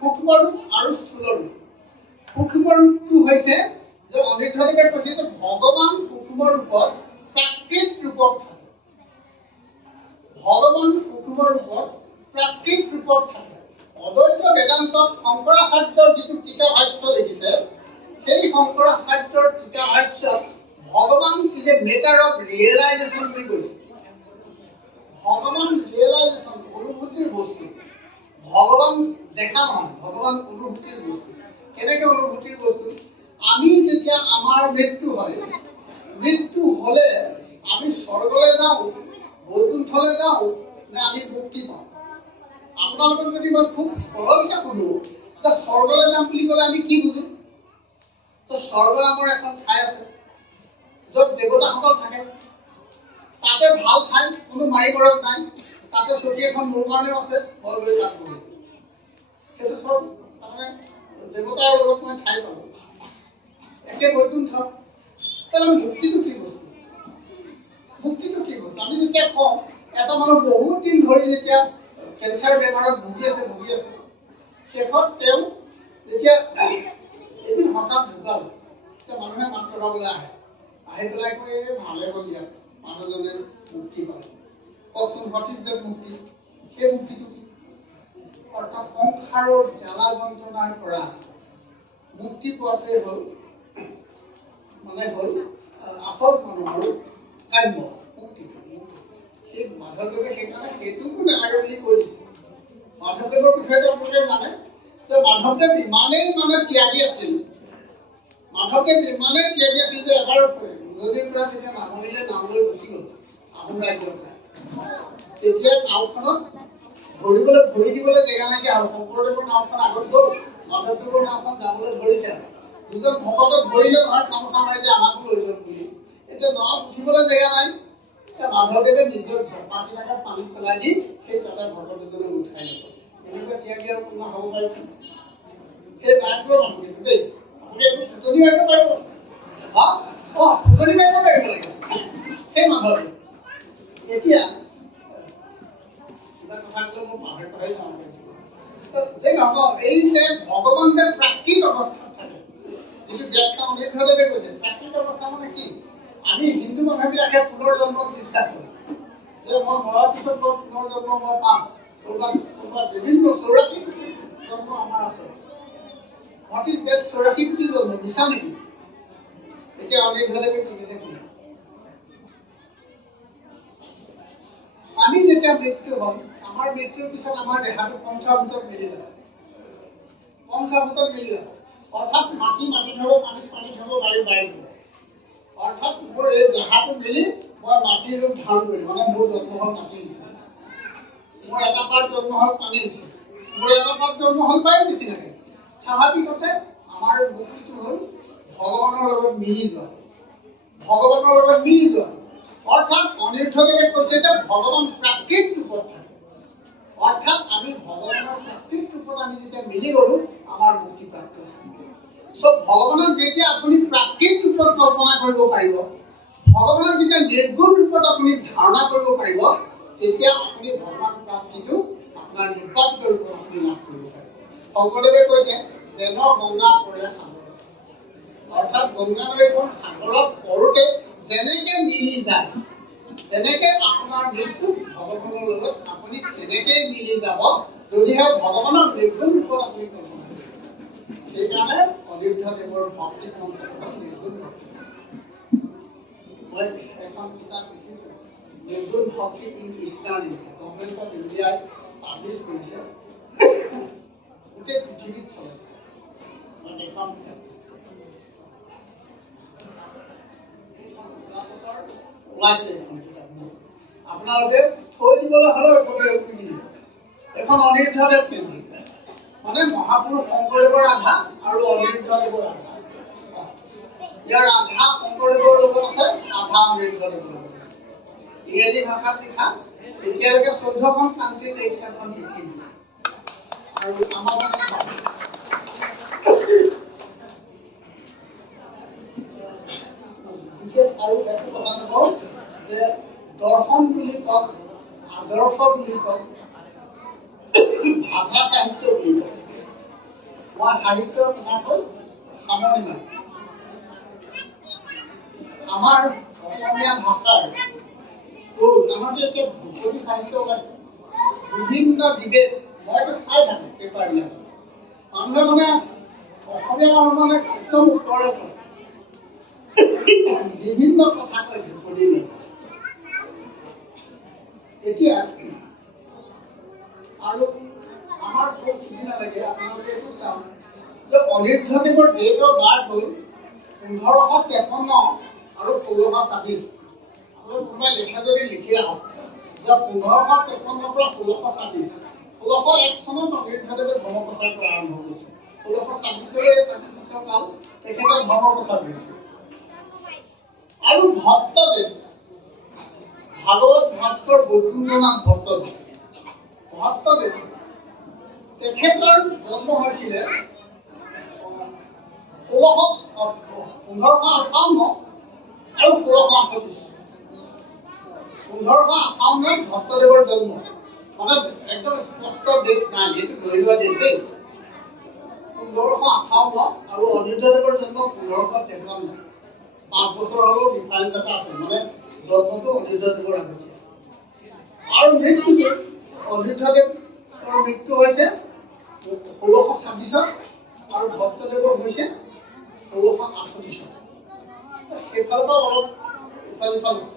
সূক্ষ্ম ৰূপ আৰু স্থূল ৰূপ। সূক্ষ্ম ৰূপটো হৈছে যে অনিৰুদ্ধদেৱে কৈছে যে ভগৱান সূক্ষ্ম ৰূপত প্ৰাকৃত ৰূপত থাকে। ভগৱান সূক্ষ্ম ৰূপত প্ৰাকৃত ৰূপত থাকে। অদ্বৈত বেদান্তত শংকৰাচাৰ্যৰ যিটো টীকা ভাষ্য লিখিছে, সেই শংকৰাচাৰ্যৰ টীকা ভাষ্যত ভগৱান is a matter of realisation বুলি কৈছে। ভগৱান ৰিয়েলাইজেশ্যন, অনুভূতিৰ বস্তু। ভগৱান দেখা নহয়, ভগৱান অনুভূতিৰ বস্তু। কেনেকৈ অনুভূতিৰ বস্তু? আমি যেতিয়া আমাৰ মৃত্যু হয়, মৃত্যু হ'লে আমি স্বৰ্গলৈ যাওঁ, বৈকুণ্ঠলৈ যাওঁ, নে আমি মুক্তি পাওঁ? আপোনালোকক যদি মই খুব সৰলকৈ সুধোঁ যে স্বৰ্গলৈ যাম বুলি ক'লে আমি কি বুজো? তো স্বৰ্গ নামৰ এখন ঠাই আছে য'ত দেৱতাসকল থাকে। তাতে ভাল ঠাই, কোনো মাৰি মৰক নাই। তাতে চকী এখন মোৰ কাৰণেও আছে, মই গৈ তাত বহিম। সেইটো স্বৰ্গ, তাৰমানে দেৱতাৰ লগত মই ঠাই পালোঁ। একে বৈকুণ্ঠ। তাহলে মুক্তিটো কি বস্তু? মুক্তিটো কি বস্তু? আমি যেতিয়া কওঁ এটা মানুহ বহুত দিন ধৰি যেতিয়া কেঞ্চাৰ বেমাৰত ভুগি আছে, শেষত তেওঁ যেতিয়া এদিন হঠাৎ ঢুকাল, তেতিয়া মানুহে মাত লগাবলৈ আহে আহি পেলাই কয় ভালে হ'ল ইয়াত মানুহজনে মুক্তি পালে। কওকচোন হোৱাট ইজ দ্য মুক্তি? সেই মুক্তিটো কি? অৰ্থাৎ সংসাৰৰ জ্বালা যন্ত্ৰণাৰ পৰা মুক্তি পোৱাটোৱে হ'ল আচল মানুহৰ কাম্য মুক্তি। সেই মাধৱদেৱে সেইকাৰণে সেইটোকো নালাগে বুলি কৈ দিছে। মাধৱদেৱৰ বিষয়ে আপোনালোকে জানে যে মাধৱদেৱ ইমানেই ত্যাগী আছিল। মাধৱদেৱ ইমানেই ত্যাগী আছিল যে এবাৰ উজনিৰ পৰা যেতিয়া নামনিলৈ নাম লৈ গুচি গ'ল আহোম ৰাজ্যৰ পৰা, তেতিয়া নাওখনত ভৰি দিবলৈ জেগা নাইকিয়া হ'ল। শংকৰদেৱৰ নাওখন আগত গ'ল, মাধৱদেৱৰ নাওখন যাবলৈ ধৰিছে। দুজন ভকতক ধৰিলে নহয় খামোচা মাৰি যে আমাকো লৈ যাওক বুলি। এতিয়া নাৱত উঠিবলৈ জেগা নাই। মাধৱদেৱে নিজৰ জপাকেইটাকে পানীত পেলাই দি সেই তাতে ভকত দুজনক উঠাই ল'ব। এনেকুৱা ত্যাগী আৰু কোনোবা হ'ব পাৰিব? সেই নায়কৰ মানুহ কিন্তু দেই, আপুনি একো ফুটনি মাৰিব পাৰিব? ফুটনি মাৰিব পাৰিব লাগে সেই মাধৱদেৱ। এতিয়া কিবা কথা ক'লে মই পাহৰি যাওঁ। যে নকওঁ এই যে ভগৱান যে প্ৰাকৃত অৱস্থাত থাকে, যিটো ব্যাখ্যা অনিৰুদ্ধদেৱে কৈছে। প্ৰাকৃত অৱস্থা মানে কি? আমি হিন্দু মানুহবিলাকে পুনৰ্জন্মক বিশ্বাস কৰোঁ যে মই মৰাৰ পিছত পুনৰ্জন্ম মই পাম। ক'ৰবাত বিভিন্ন 84 জন্ম আমাৰ আছে। What is date? 84 কোটি জন্ম মিছা নেকি? এতিয়া অনিৰুদ্ধদেৱে কি কৈছে কি? আমি যেতিয়া মৃত্যু হ'ম, আমাৰ মৃত্যুৰ পিছত আমাৰ দেহাটো পঞ্চভূতত মিলি যাব। অৰ্থাৎ মাটি হ'ব, পানী হ'ব, বায়ু হ'ব। অৰ্থাৎ মোৰ এই দেহাটো মিলি মই মাটিৰ ৰূপ ধাৰণ কৰিম। মানে মোৰ জন্ম হ'ল মাটিৰ নিচিনা, মোৰ এটা পাৰ্ট জন্ম হ'ল পানীৰ নিচিনা, মোৰ এটা পাৰ্ট জন্ম হ'ল বায়ুৰ নিচিনাকে। স্বাভাৱিকতে আমাৰ মুক্তিটো হ'ল ভগৱানৰ লগত মিলি যোৱা। অৰ্থাৎ অনিৰুদ্ধদেৱে কৈছে যে ভগৱান প্ৰাকৃত ৰূপত থাকে। অৰ্থাৎ আমি ভগৱানৰ প্ৰাকৃত ৰূপত আমি যেতিয়া মিলি গ'লো আমাৰ মুক্তি প্ৰাপ্ত হয়। ভগৱানক যেতিয়া আপুনি প্ৰাকৃত ৰূপত কল্পনা কৰিব পাৰিব, ভগৱানক যেতিয়া নিৰ্গুণ ৰূপত আপুনি ধাৰণা কৰিব পাৰিব, তেতিয়া আপুনি ভগৱান প্ৰাপ্তিটো আপোনাৰ নিৰ্বাচিত ৰূপত আপুনি লাভ কৰিব পাৰিব। শংকৰদেৱে কৈছে যেন গংগা পৰে সাগৰত। অৰ্থাৎ গংগা নৈখন সাগৰত পৰোতে যেনেকে মিলি যায়, তেনেকে আপোনাৰ মৃত্যু ভগৱানৰ লগত আপুনি তেনেকেই মিলি যাব, যদিহে ভগৱানৰ নিৰ্গুণ ৰূপত আপুনি কল্পনা কৰিব। সেইকাৰণে অনিৰুদ্ধদেৱৰ ভক্তি মন্ত্ৰটো নিৰ্গুণ ভক্তি। মই এখন কিতাপ লিখিছোঁ, নিৰ্গুণ ভক্তি in eastern India, government of ইণ্ডিয়াই পাব্লিছ কৰিছে। গোটেই পৃথিৱীত চলে এখন কিতাপ। ওলাইছে এখন কিতাপ। আপোনালোকে থৈ দিবলৈ হ'লেও একোকে কিনিব। এখন অনিৰুদ্ধদেৱ কেন্দ্ৰিক, মানে মহাপুৰুষ শংকৰদেৱৰ আধা আৰু অনিৰুদ্ধদেৱৰ আধা। ইয়াৰ আধা শংকৰদেৱৰ লগত আছে, আধা অনিৰুদ্ধদেৱৰ লগত আছে। ইংৰাজী ভাষাত লিখা। এতিয়ালৈকে 14খন কাণ্ট্ৰিত এই কিতাপখন বিক্ৰী হৈছে। আৰু আমাৰ বিশেষ আৰু একো কথা নকওঁ যে দৰ্শন বুলি কওক, আদৰ্শ বুলি কওক, ভাষা সাহিত্য বুলি কওক, মই সাহিত্যৰ কথা কৈ সামৰণি মাৰিম। আমাৰ অসমীয়া ভাষাৰ আমাকে এতিয়া ভোজপুৰী সাহিত্য ওলাইছে, বিভিন্ন বিদেশ। মইতো চাই থাকোঁ পেপাৰবিলাক। মানুহে অসমীয়া মানুহ একদম উত্তৰে পৰে, বিভিন্ন কথা কয় ধ্ৰুপদীৰ। এতিয়া আৰু আমাৰ বহুত সিদিনা লাগে আপোনালোকে এইটো চাওক যে অনিৰুদ্ধদেৱৰ ডেট অফ বাৰ্থ হ'ল 1553 আৰু 1626। আপোনালোকে কোনোবাই লিখা যদি লিখি ৰাখক যে 1553 পৰা 1626। 1601 চনত অনিৰুদ্ধদেৱে ধৰ্ম প্ৰচাৰ কৰা আৰম্ভ কৰিছে। 1626 বছৰ কাল তেখেতে ধৰ্ম প্ৰচাৰ কৰিছে। আৰু ভক্তদেৱ ভাগৱত ভাস্কৰ বৈকুণ্ঠনাথ ভক্তদেৱ তেখেতৰ জন্ম হৈছিলে 1558 আৰু 1638। 1558 ভক্তদেৱৰ জন্ম, মানে একদম স্পষ্ট ডেট নাই, এইটো ধৰি লোৱা ডেট দেই। 1558 আৰু অনিৰুদ্ধদেৱৰ জন্ম 1553। 5 বছৰ হ'লেও ডিফাৰেঞ্চ এটা আছে, মানে জন্মটো অনিৰুদ্ধদেৱৰ আগতে। আৰু মৃত্যুটো অনিৰুদ্ধদেৱৰ মৃত্যু হৈছে 1626 আৰু ভক্তদেৱৰ হৈছে 1668 চন। সেইফালৰ পৰা অলপ ইফাল সিফাল আছে।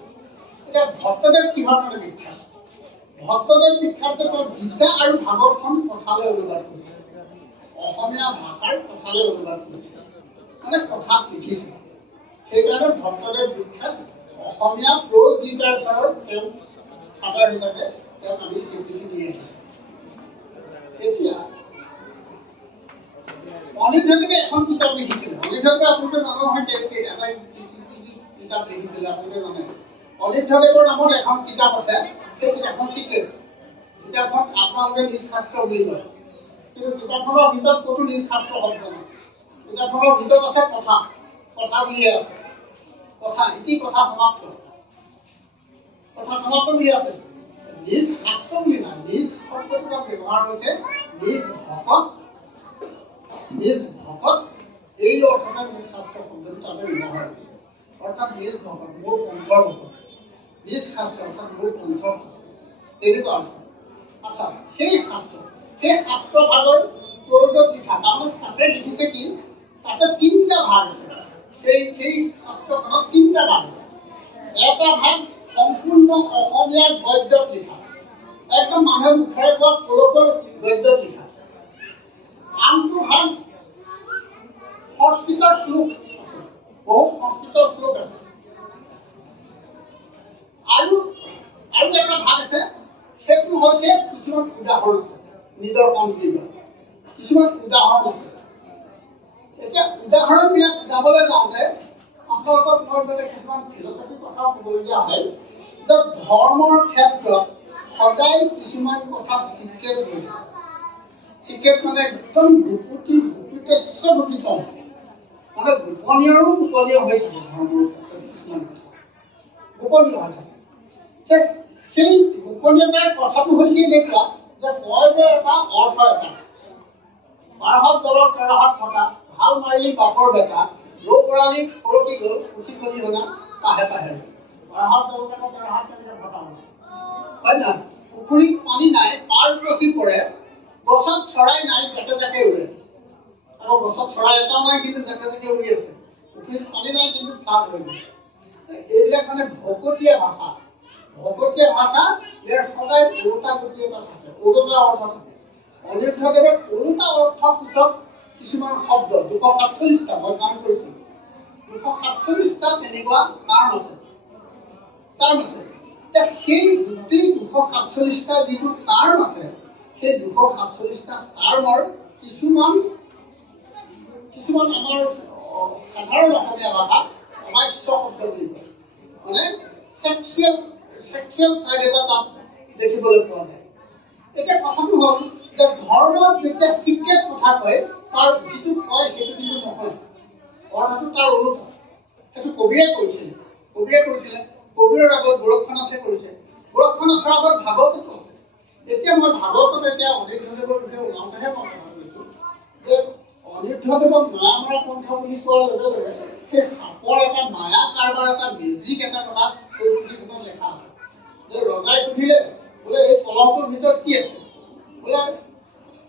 এতিয়া ভক্তদেৱ কিহৰ কাৰণে বিখ্যাত? ভক্তদেৱ বিখ্যাত তেওঁ গীতা আৰু ভাগৱতখন কথালৈ অনুবাদ কৰিছে, অসমীয়া ভাষাৰ কথালৈ অনুবাদ কৰিছে, মানে কথাত লিখিছে। সেইকাৰণে ভক্তদেৱ বিখ্যাত। অসমীয়া প্ৰোজ লিটাৰেচাৰৰ তেওঁ ফাদাৰ হিচাপে তেওঁক আমি স্বীকৃতি দি আহিছোঁ। এতিয়া অনিৰুদ্ধদেৱে এখন কিতাপ লিখিছিলে। অনিৰুদ্ধদেৱে আপোনালোকে জানে নহয় এটা কিতাপ লিখিছিলে, আপোনালোকে জানে। অনিৰুদ্ধদেৱৰ নামত এখন কিতাপ আছে, সেই কিতাপখন চিক্ৰেট। কিতাপখন আপোনালোকে নিজ শাস্ত্ৰ বুলি কয়, কিন্তু কিতাপখনৰ ভিতৰত কোনো নিজ শাস্ত্ৰ শব্দ নাই। কিতাপখনৰ ভিতৰত আছে কথা, কথা বুলিয়ে আছে। কথা ইতি কথা সমাপ্ত, কথা সমাপ্ত বুলি আছে। নিজ শাস্ত্ৰ বুলি নাই, নিজ শব্দটো তাত ব্যৱহাৰ হৈছে নিজ ভকত। নিজ ভকত এই অৰ্থতে নিজ শাস্ত্ৰ শব্দটো তাতে ব্যৱহাৰ হৈছে, অৰ্থাৎ নিজ ভকত, মোৰ পন্থৰ ভকত। নিজ শাস্ত্ৰ অৰ্থাৎ মোৰ পন্থৰ শাস্ত্ৰ, তেনেকুৱা অৰ্থ। আচ্ছা, সেই শাস্ত্ৰ ভাগৰ প্ৰয়োজত লিখা, তাৰমানে তাতে লিখিছে কি, তাতে 3টা ভাগ আছে। সেই শাস্ত্ৰখনত 3টা ভাগ আছে। এটা ভাগ সম্পূৰ্ণ অসমীয়া গদ্যত লিখা, একদম মানুহে মুখেৰে কোৱা কলকল গদ্যত লিখা। আনটো ভাগ সংস্কৃতৰ শ্লোক আছে, বহুত সংস্কৃতৰ শ্লোক আছে। আৰু এটা ভাগ আছে, সেইটো হৈছে কিছুমান উদাহৰণ আছে, নিদৰ্শন বুলি কয়, কিছুমান উদাহৰণ আছে। এতিয়া উদাহৰণবিলাক যাবলৈ যাওঁতে আপোনালোকক মই মানে কিছুমান ফিলচফিৰ কথাও ক'বলগীয়া হয়, যে ধৰ্মৰ ক্ষেত্ৰত সদায় কিছুমান কথা চিক্ৰেট হৈ থাকে। চিক্ৰেট মানে একদম গুপ্তস্য গুপিত, মানে গোপনীয়ৰো গোপনীয় হৈ থাকে। ধৰ্মৰ ক্ষেত্ৰত কিছুমান কথা গোপনীয় হৈ থাকে। সেই গোপনীয়তাৰ কথাটো হৈছে এনেকুৱা যে কয় যে এটা অৰ্থ এটা, 12 দলৰ 13 থকা, ভাল মাৰিলি বাপৰ বেটা, ৰৌ বৰালি সৰকি গ'ল, পুঠি খলি শুনা পাহে পাহে। 12 দল 13 কেনেকৈ ভটা হয় না? পুখুৰীত পানী নাই, পাৰ উপচি পৰে, গছত চৰাই নাই, জাকে জাকে উৰে। আকৌ গছত চৰাই এটাও নাই, কিন্তু জাকে জাকে উৰি আছে। পুখুৰীত পানী নাই, কিন্তু পাৰ হৈ গৈছে। এইবিলাক মানে ভকতীয়া ভাষা। ভকতীয়া ভাষা, ইয়াৰ সদায় ওলোটা গতি এটা থাকে, ওলোটা অৰ্থ থাকে। অনিৰুদ্ধদেৱে ওলোটা অৰ্থ সূচক কিছুমান শব্দ 247টা মই কাম কৰিছিলোঁ, 247টা তেনেকুৱা টাৰ্ম আছে। এতিয়া সেই গোটেই 247টা যিটো টাৰ্ম আছে, সেই 247টা টাৰ্মৰ কিছুমান আমাৰ সাধাৰণ অসমীয়া ভাষাত সমাস্য শব্দ বুলি কয়, মানে ছেক্সুৱেল চাইড এটা তাত দেখিবলৈ পোৱা যায়। এতিয়া কথাটো হ'ল যে ধৰ্মত যেতিয়া চিক্ৰেট কথা কয়, তাৰ যিটো কয় সেইটো কিন্তু নহয়, অৰ্থটো তাৰ ওলোটা। সেইটো কবিৰে কৰিছিলে। কবিৰৰ আগত গোৰক্ষনাথে কৰিছে, গোৰক্ষনাথৰ আগত ভাগৱতত আছে। এতিয়া মই ভাগৱতত এতিয়া অনিৰুদ্ধদেৱৰ বিষয়ে ওলাওঁতেহে মই কথা কৈছোঁ যে অনিৰুদ্ধদেৱক মায়া মৰা পন্থ বুলি কোৱাৰ লগে লগে সেই সাপৰ এটা মায়া কাৰবাৰ এটা মেজিক এটা কথা পুথিখনত লেখা আছে। যে ৰজাই সুধিলে বোলে এই কলহটোৰ ভিতৰত কি আছে, বোলে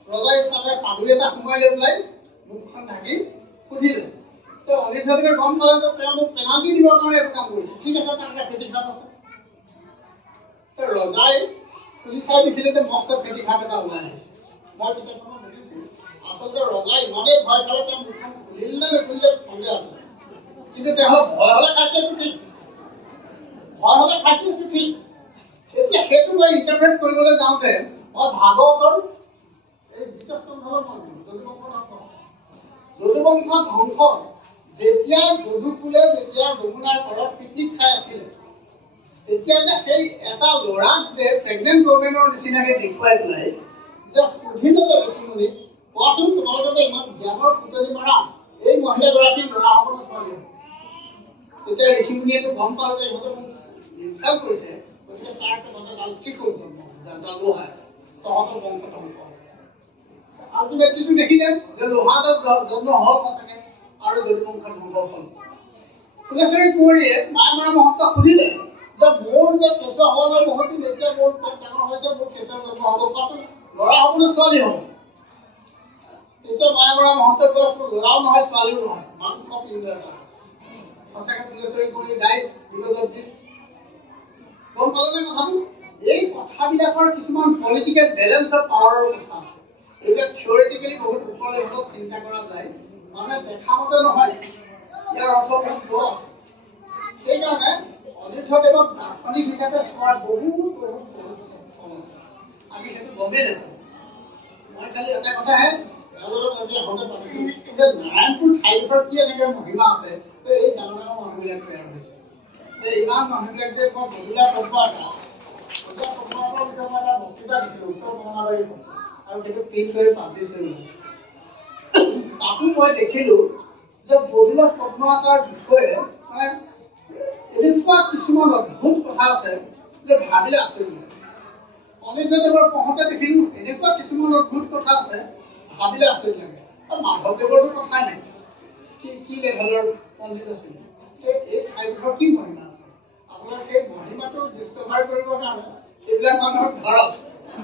ৰজাই তাতে পাদু এটা সোমাই লৈ পেলাই মুখখন ঢাকি সুধিলে। তো অনিৰুদ্ধদেৱে গম পালে যে তেওঁ মোক পেনাল্টি দিবৰ কাৰণে এইটো কাম কৰিছে। ঠিক আছে, তাৰ এটা খেতি খাপ আছে। তো ৰজাই খুলি চাই দেখিলে যে মস্ত খেতি খাপ এটা ওলাই আহিছে। মই কিতাপখনত দেখিছোঁ, আচলতে ৰজাই ইমানেই ভয় খালে তেওঁ মুখখন খুলিলে নে নুখুলিলে সন্দেহ আছে। কিন্তু তেওঁ ভয় হ'লে খাইছে এইটো ঠিক, এতিয়া সেইটো মই ইণ্টাৰপ্ৰেট কৰিবলৈ যাওঁতে মই ভাগৱতৰ এই যদুবংশ ধ্বংস, যেতিয়া যদুকুলে যেতিয়া যমুনাৰ পাৰত পিকনিক খাই আছিলে, তেতিয়া যে সেই এটা ল'ৰাক যে প্ৰেগনেণ্ট ওমেনৰ নিচিনাকৈ দেখুৱাই পেলাই যে সুধিলে যে ঋষিমুনি, কোৱাচোন তোমালোকে যে ইমান জ্ঞানৰ ফুটনি মাৰা, এই মহিলাগৰাকীৰ ল'ৰা হ'ব নে ছোৱালী হ'ব? তেতিয়া ঋষিমুনিয়েতো গম পালে যে ইহঁতে মোক ইনচাল্ট কৰিছে, গতিকে তাৰ তহঁতে তাল ঠিক কৰি লোহাই তহঁতৰ বংশ ধ্বংস। আল্টিমেটলিটো দেখিলে যে লোহাত জন্ম হ'ল সঁচাকৈ আৰু যদুবংশ ধ্বংস হ'ল। ফুলেশ্বৰী কুঁৱৰীয়ে মায়ামৰা মহন্তক সুধিলে যে মোৰ যে কেঁচুৱা হ'বলৈ বহুত দিন, এতিয়া মোৰ ডাঙৰ হৈছে, মোৰ কেঁচুৱা জন্ম হ'ব, কোৱাচোন ল'ৰা হ'ব নে ছোৱালী হ'ব? তেতিয়া মায়ামৰা মহন্তই ক'লে তোৰ ল'ৰাও নহয় ছোৱালীও নহয়, মাংস পিণ্ড এটা। সঁচাকৈ ফুলেশ্বৰী কুঁৱৰী ডাইড বিকজ অফ দিছ। গম পালেনে কথাটো? এই কথাবিলাকৰ কিছুমান পলিটিকেল বেলেঞ্চ অফ পাৱাৰৰ কথা আছে। এইবিলাক থিয়ৰিটিকেলি বহুত ওপৰ লেভেলত চিন্তা কৰা যায়, মানুহে দেখা মতে নহয়, ইয়াৰ অৰ্থ বহুত দ আছে। সেইকাৰণে অনিৰুদ্ধদেৱক দাৰ্শনিক হিচাপে চোৱাৰ বহুত থল আছে। আমি সেইটো গমেই নাপাওঁ। মই খালি এটা কথাহে আজি আহোঁতে পাতিছোঁ যে নাৰায়ণপুৰ ঠাইডোখৰ কি এনেকৈ মহিমা আছে, এই ডাঙৰ ডাঙৰ মানুহবিলাক তৈয়াৰ হৈছে। যে ইমান মানুহবিলাক যে মই বহিলা পঢ়োৱা এটা পঢ়োৱাৰ ভিতৰত মই এটা বক্তৃতা দিছিলোঁ উত্তৰ কমলাবাৰীৰ আৰু সেইটো প্ৰিণ্ট হৈ পাব্লিছ হৈ গৈছে। তাতো মই দেখিলোঁ যে বহিলা পদ্মাৱতাৰ বিষয়ে মানে এনেকুৱা কিছুমান অদ্ভুত কথা আছে যে ভাবিলে আচৰিত লাগে। অনিৰুদ্ধদেৱৰ পঢ়োঁতে দেখিলোঁ এনেকুৱা কিছুমান অদ্ভুত কথা আছে ভাবিলে আচৰিত লাগে। আৰু মাধৱদেৱৰতো কথাই নাই, কি লেভেলৰ পণ্ডিত আছিল। এই ঠাইডোখৰ কি মহিমা আছে? আপোনাৰ সেই মহিমাটো ডিছকভাৰ কৰিবৰ কাৰণে এইবিলাক মানুহৰ ধৰক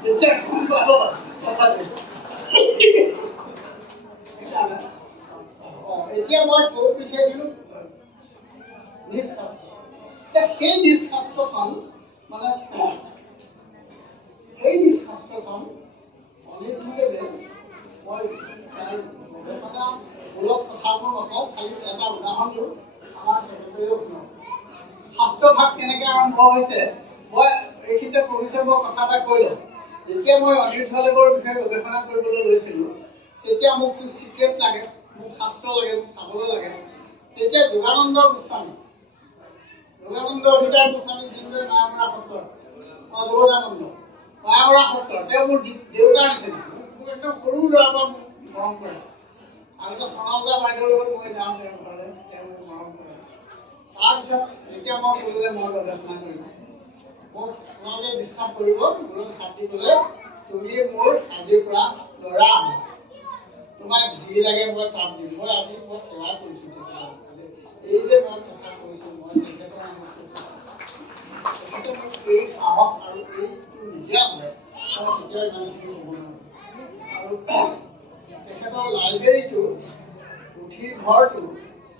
এতিয়া গম পাব কথাটো। এতিয়া মই ক'ব বিচাৰিছিলোঁ নিজ শাস্ত্ৰ। সেই নিজ শাস্ত্ৰখন মানে সেই নিজ শাস্ত্ৰখন অনিৰুদ্ধদেৱে মই তাৰ গৱেষণামূলক কথাবোৰ নকওঁ, খালি এটা উদাহৰণ দিওঁ, আমাৰ ছেক্ৰেটাৰীও শুনক। শাস্ত্ৰভাগ কেনেকৈ আৰম্ভ হৈছে মই এইখিনিতে প্ৰফেচৰ মই কথা এটা কৈ লওঁ। যেতিয়া মই অনিৰুদ্ধদেৱৰ বিষয়ে গৱেষণা কৰিবলৈ লৈছিলোঁ তেতিয়া মোকতো চিক্ৰেট লাগে, মোক শাস্ত্ৰ লাগে, মোক চাবলৈ লাগে। তেতিয়া যোগানন্দ গোস্বামী অধিকাৰ গোস্বামী যিটোৱে মায়ামৰা সত্ৰৰ যোগদানন্দ মায়ামৰা সত্ৰৰ তেওঁ মোৰ দেউতাৰ নিচিনা, মোক একদম সৰু ল'ৰাৰ পৰা মোক মৰম কৰে। আগতে সনলদা বাইদেউৰ লগত মই যাওঁ তেওঁৰ ঘৰলৈ, তেওঁ মোক মৰম কৰে। তাৰপিছত যেতিয়া মই ক'লোঁ যে মই গৱেষণা কৰিম, মোক আপোনালোকে বিশ্বাস কৰিব, গুৰুক হাত দি ক'লে তুমি মোৰ আজিৰ পৰা ল'ৰা, তোমাক যি লাগে মই তাত দিম। মই আজি মই সেৱা কৰিছোঁ। এই যে মই কথা কৈছোঁ, মই তেখেতৰ নামত কৈছোঁ, তেখেতে মোক এই সাহস আৰু এইটো নিদিয়া হ'লে মই কেতিয়াও ইমানখিনি ক'ব নোৱাৰোঁ। আৰু তেখেতৰ লাইব্ৰেৰীটো পুথিৰ ঘৰটো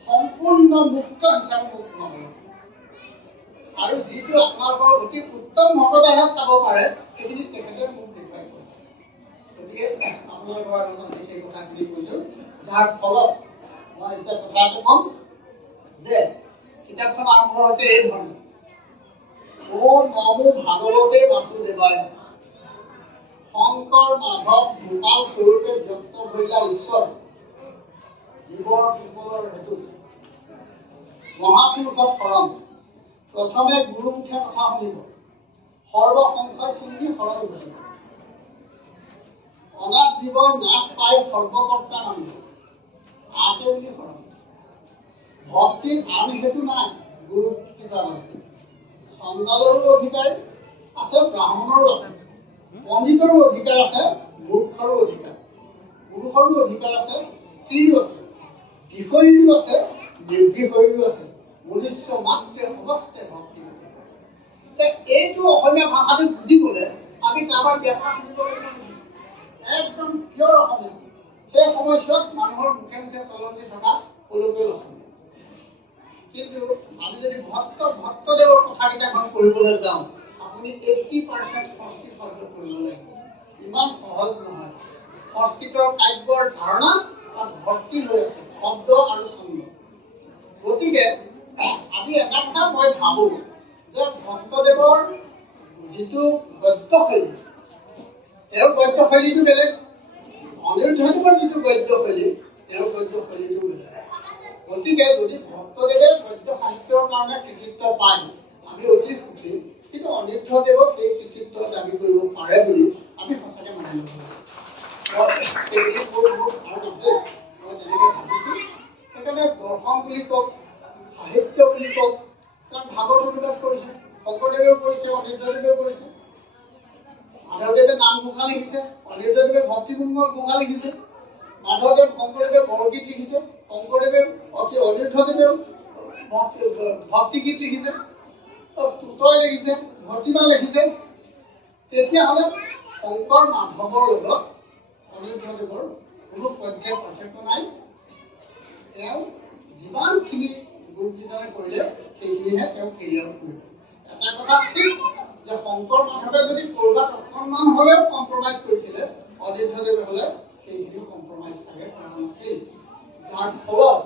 সম্পূৰ্ণ মুক্ত হিচাপে মোক নকৰে। আৰু যিটো আপোনালোকৰ অতি উত্তম মততেহে চাব পাৰে সেইখিনি তেখেতে মোক দেখুৱাই কৰে। গতিকে আপোনালোকৰ আগত আমি সেই কথাখিনি কৈছোঁ, যাৰ ফলত মই এতিয়া কথা এটা ক'ম যে কিতাপখন আৰম্ভ হৈছে এই ধৰণে: ও নমো ভাগৱতে বাসুদেৱায়, শংকৰ মাধৱ গোপাল স্বৰূপে ব্যক্ত ভৈলা ঈশ্বৰ, জীৱৰ বিফলৰ হেতু মহাপুৰুষত শৰণ, প্ৰথমে গুৰু মুখে কথা শুনিব, সৰ্বসংশয় চিন্তি শৰণ ঘটিব, অনাথ জীৱ নাশ পাই সৰ্বকৰ্তা নামিব, আকে বুলি শৰণ। ভক্তিৰ আন হেতু নাই, গুৰু কৃপা আছে। চণ্ডালৰো অধিকাৰ আছে, ব্ৰাহ্মণৰো আছে, পণ্ডিতৰো অধিকাৰ আছে, মূৰ্খৰো অধিকাৰ, পুৰুষৰো অধিকাৰ আছে, স্ত্ৰীৰো আছে, বিষয়ৰো আছে, নিৰ্বিষয়ৰো আছে, মনুষ্য মাত্ৰে সমস্তে ভক্তি। এইটো অসমীয়া ভাষাটো বুজিবলৈ আমি কাৰোবাৰ ব্যাখ্যা শুনিব লাগিব, একদম পিয়ৰ অসমীয়া। সেই সময়ছোৱাত মানুহৰ মুখে মুখে চলন দি থকা কলকীয় অসমীয়া। কিন্তু আমি যদি ভক্তদেৱৰ কথাকেইটাখন কৰিবলৈ যাওঁ, আপুনি 80% সংস্কৃত শব্দ কৰিব লাগিব। ইমান সহজ নহয়। সংস্কৃতৰ কাব্যৰ ধাৰণা তাত ভৰ্তি হৈ আছে, শব্দ আৰু ছন্দ। গতিকে আমি এটা কথা মই ভাবোঁ যে ভক্তদেৱৰ যিটো গদ্যশৈলী, তেওঁৰ গদ্যশৈলীটো বেলেগ, অনিৰুদ্ধদেৱৰ যিটো গদ্যশৈলী তেওঁৰ গদ্যশৈলীটো বেলেগ। গতিকে যদি ভক্তদেৱে গদ্য সাহিত্যৰ কাৰণে কৃতিত্ব পায় আমি অতি সুখী, কিন্তু অনিৰুদ্ধদেৱক এই কৃতিত্ব দাবী কৰিব পাৰে বুলি আমি সঁচাকৈ মানি ল'ব লাগিব। মই তেনেকৈ ভাবিছোঁ। সেইকাৰণে দৰ্শন বুলি কওক, সাহিত্য বুলি কওক, কাৰণ ভাগৱত অনুবাদ কৰিছে, শংকৰদেৱেও কৰিছে, অনিৰুদ্ধদেৱেও কৰিছে, মাধৱদেৱে নামঘোষা লিখিছে, অনিৰুদ্ধদেৱে ভক্তিগুণমূলক ঘোষা লিখিছে, মাধৱদেৱ শংকৰদেৱে বৰগীত লিখিছে, অনিৰুদ্ধদেৱেও ভক্তি গীত লিখিছে, তুতয় লিখিছে, ভক্তিমা লিখিছে, তেতিয়াহ'লে শংকৰ মাধৱৰ লগত অনিৰুদ্ধদেৱৰ কোনো পাৰ্থক্য নাই। তেওঁ যিমানখিনি গুৰুকেইজনে কৰিলে সেইখিনিহে তেওঁ কেৰিয়াৰত কৰিব। এটা কথা ঠিক যে শংকৰ মাধৱে যদি ক'ৰবাত অকণমান হ'লেও কম্প্ৰমাইজ কৰিছিলে, অনিৰুদ্ধদেৱে হ'লে সেইখিনি কম্প্ৰমাইজ চাগে কৰা নাছিল, যাৰ ফলত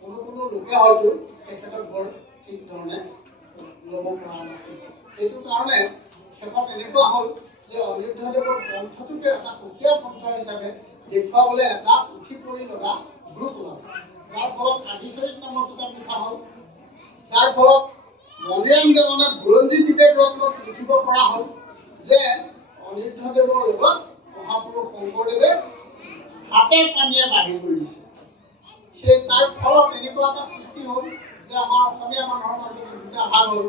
কোনো লোকে হয়তো তেখেতক বৰ ঠিক ধৰণে ল'ব পৰা নাছিল। সেইটো কাৰণে শেষত এনেকুৱা হ'ল যে অনিৰুদ্ধদেৱৰ পন্থটোকে এটা সুকীয়া পন্থ হিচাপে দেখুৱাবলৈ এটা উঠি পৰি লগা গ্ৰুপ ওলাল, যাৰ ফলত আদিচৰিত নামৰ কিতাপ লিখা হ'ল, যাৰ ফলত মণিৰাম দেৱানে বুৰঞ্জী বিবেক ৰত্নত লিখিব পৰা হ'ল যে অনিৰুদ্ধদেৱৰ লগত মহাপুৰুষ শংকৰদেৱে ভাতে পানীয়ে বাহিৰ কৰি দিছে। সেই তাৰ ফলত এনেকুৱা এটা সৃষ্টি হ'ল যে আমাৰ অসমীয়া মানুহৰ মাজত দুটা ভাগ হ'ল।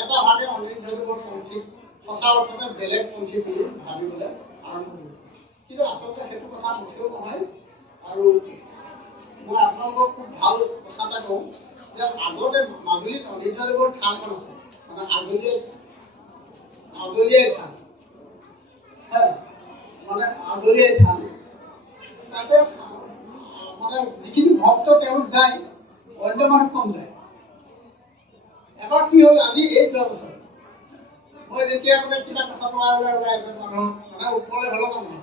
এটা ভাগে অনিৰুদ্ধদেৱৰ পন্থীক সঁচা অৰ্থতে বেলেগ পন্থী বুলি ভাবিবলৈ আৰম্ভ কৰিলে, কিন্তু আচলতে সেইটো কথা মুঠেও নহয়। আৰু মই আপোনালোকক খুব ভাল কথা এটা কওঁ যে আগতে মাজুলীত অনিৰুদ্ধদেৱৰ থানখন আছে, মানে আজলীয়াই থান, মানে আজলীয়াই থান। তাতে মানে যিখিনি ভক্ত তেওঁলোক যায়, অন্য মানুহ কম যায়। এবাৰ কি হ'ল, আজি এই যোৱা বছৰ মই যেতিয়া মানে কিবা কথা ওলাই এজন মানুহৰ মানে ওপৰলৈ হ'লেও মানুহ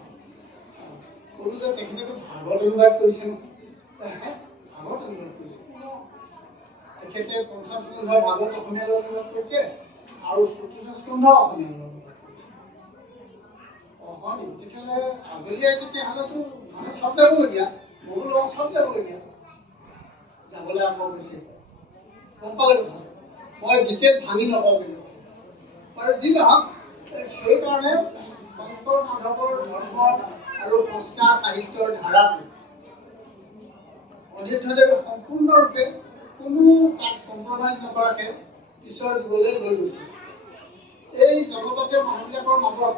ক'লো যে তেখেতেতো ভাগৱত অনুবাদ কৰিছে ন, ভাগৱত অনুবাদ কৰিছে, তেখেতে পঞ্চম স্কন্ধ ভাগৱত অসমীয়ালৈ অনুবাদ কৰিছে আৰু চতুৰ্থ স্কন্ধ অসমীয়ালৈ অনুবাদ কৰিছে। হয় নেকি? তেতিয়াহ'লে আজলীয়াই তেতিয়াহ'লেতো মানে চব যাবলগীয়া, বহু লগ চব যাবলগীয়া, যাবলৈ আৰম্ভ কৰিছে। গম পালে কথা, মই ডিটেইল ভাঙি নকওঁ কিন্তু আৰু যি নহওক, সেইকাৰণে শংকৰ মাধৱৰ ধৰ্ম আৰু সংস্কাৰ সাহিত্যৰ ধাৰাটো অনিৰুদ্ধদেৱে সম্পূৰ্ণৰূপে কোনো তাক কম্প্ৰমাইজ নকৰাকৈ পিছৰ যুগলৈ লৈ গৈছে। এই জনজাতীয় মানুহবিলাকৰ মাজত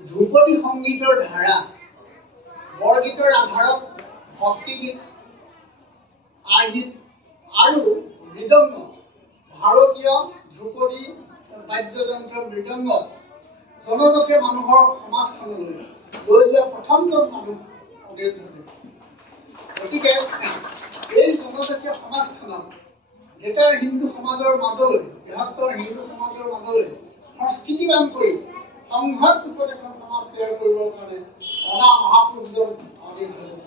ধ্ৰুপদী সংগীতৰ ধাৰা, বৰগীতৰ আধাৰত ভক্তিগীত, আৰ্গীত আৰু মৃদংগ, ভাৰতীয় ধ্ৰুপদী বাদ্যযন্ত্ৰ মৃদংগ জনজাতীয় মানুহৰ সমাজখনলৈ লৈ যোৱা প্ৰথমজন মানুহ অনিৰুদ্ধদেৱ। গতিকে এই জনজাতীয় সমাজখনক গ্ৰেটাৰ হিন্দু সমাজৰ মাজলৈ, বৃহত্তৰ হিন্দু সমাজৰ মাজলৈ সংস্কৃতিবান কৰি সংঘত ৰূপত এখন সমাজ তৈয়াৰ কৰিবৰ কাৰণে অনা মহাপুৰুষজন অনিৰুদ্ধদেৱ।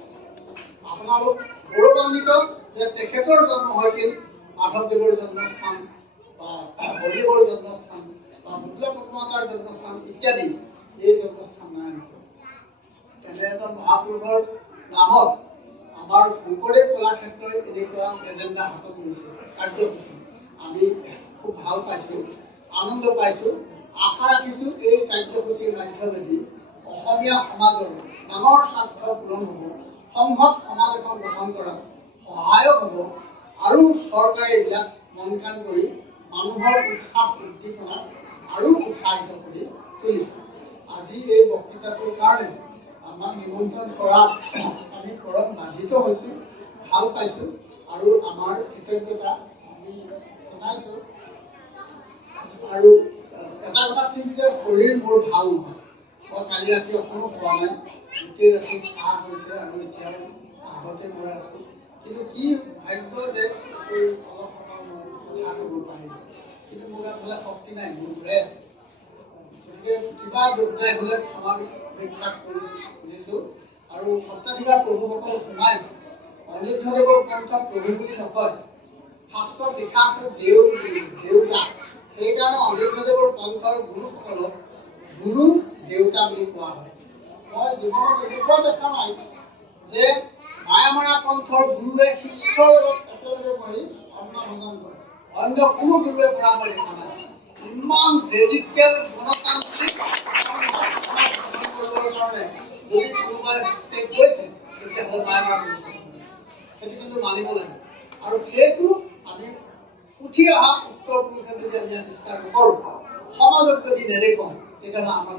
আপোনালোক গৌৰৱান্বিত যে তেখেতৰ জন্ম হৈছিল মাধৱদেৱৰ জন্মস্থান বা হৰিদেৱৰ জন্মস্থান বা বুদ্ধ পদ্মাৱতাৰ জন্মস্থান ইত্যাদি এই জন্মস্থান নাই। তেনে এজন মহাপুৰুষৰ নামত আমাৰ শংকৰদেৱ কলাক্ষেত্ৰই এনেকুৱা এজেণ্ডা হাতত লৈছে, কাৰ্যসূচী আমি খুব ভাল পাইছোঁ, আনন্দ পাইছোঁ। আশা ৰাখিছোঁ এই কাৰ্যসূচীৰ মাধ্যমেদি অসমীয়া সমাজৰ ডাঙৰ স্বাৰ্থ পূৰণ হ'ব, সংহত সমাজ এখন গঠন কৰাত সহায়ক হ'ব আৰু চৰকাৰে এইবিলাক মন কাণ কৰি মানুহৰ উৎসাহ উদ্দীপনাত আৰু উৎসাহিত কৰি তুলিব। আজি এই বক্তৃতাটোৰ কাৰণে আমাক নিমন্ত্ৰণ কৰাত আমি পৰম বাধিত হৈছোঁ, ভাল পাইছোঁ আৰু আমাৰ কৃতজ্ঞতা আমি জনাইছোঁ। আৰু এটা কথা ঠিক যে শৰীৰ মোৰ ভাল নহয়, মই কালি ৰাতি অকণো খোৱা নাই, গোটেই ৰাতি কাহ হৈছে আৰু এতিয়াও কাহতে মই আছোঁ। কিন্তু কি ভাগ্য যে অলপ সময় মই কথা ক'ব পাৰিলোঁ, কিন্তু মোৰ গাত হ'লে শক্তি নাই, মোৰ ঘূৰাই আছে। গতিকে কিবা দুৰ্দায় হ'লে ক্ষমা ভিক্ষা কৰিছোঁ, বুজিছোঁ। আৰু সত্ৰাধিকাৰ প্ৰভুসকল সোমাইছে, অনিৰুদ্ধদেৱৰ পন্থ প্ৰভু বুলি নকয়, শাস্ত্ৰত লিখা আছে দেউতা। সেইকাৰণে অনিৰুদ্ধদেৱৰ পন্থৰ গুৰুসকলক গুৰু দেউতা বুলি কোৱা হয়। মই জীৱনত এনেকুৱা দেখা নাই যে মায়ামৰা পন্থৰ গুৰুৱে শিষ্যৰ লগত একেলগে বহি অন্ন ভোজন কৰে, অন্য কোনো গুৰুৱে কৰা মই দেখা নাই। ইমান ৰেডিকেল গণতান্ত্ৰিক কৰিবৰ কাৰণে যদি কোনোবাই ষ্টেপ গৈছে তেতিয়াহ'লে মায়ামৰা পন্থ, সেইটো কিন্তু মানিব লাগে। আৰু সেইটো আমি উঠি অহা উত্তৰ পুৰুষে যদি আমি আৱিষ্কাৰ নকৰোঁ, সমাজত যদি নেদেখুৱাওঁ, তেতিয়াহ'লে আমাৰ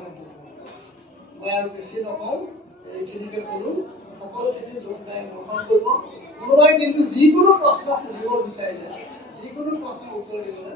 মই আৰু বেছি নকওঁ, এইখিনিকে ক'লোঁ। সকলোখিনি যোগ দাই গ্ৰহণ কৰিব কোনোবাই কিন্তু যিকোনো প্ৰশ্ন সুধিব বিচাৰিলে যিকোনো প্ৰশ্নৰ উত্তৰ দিবলৈ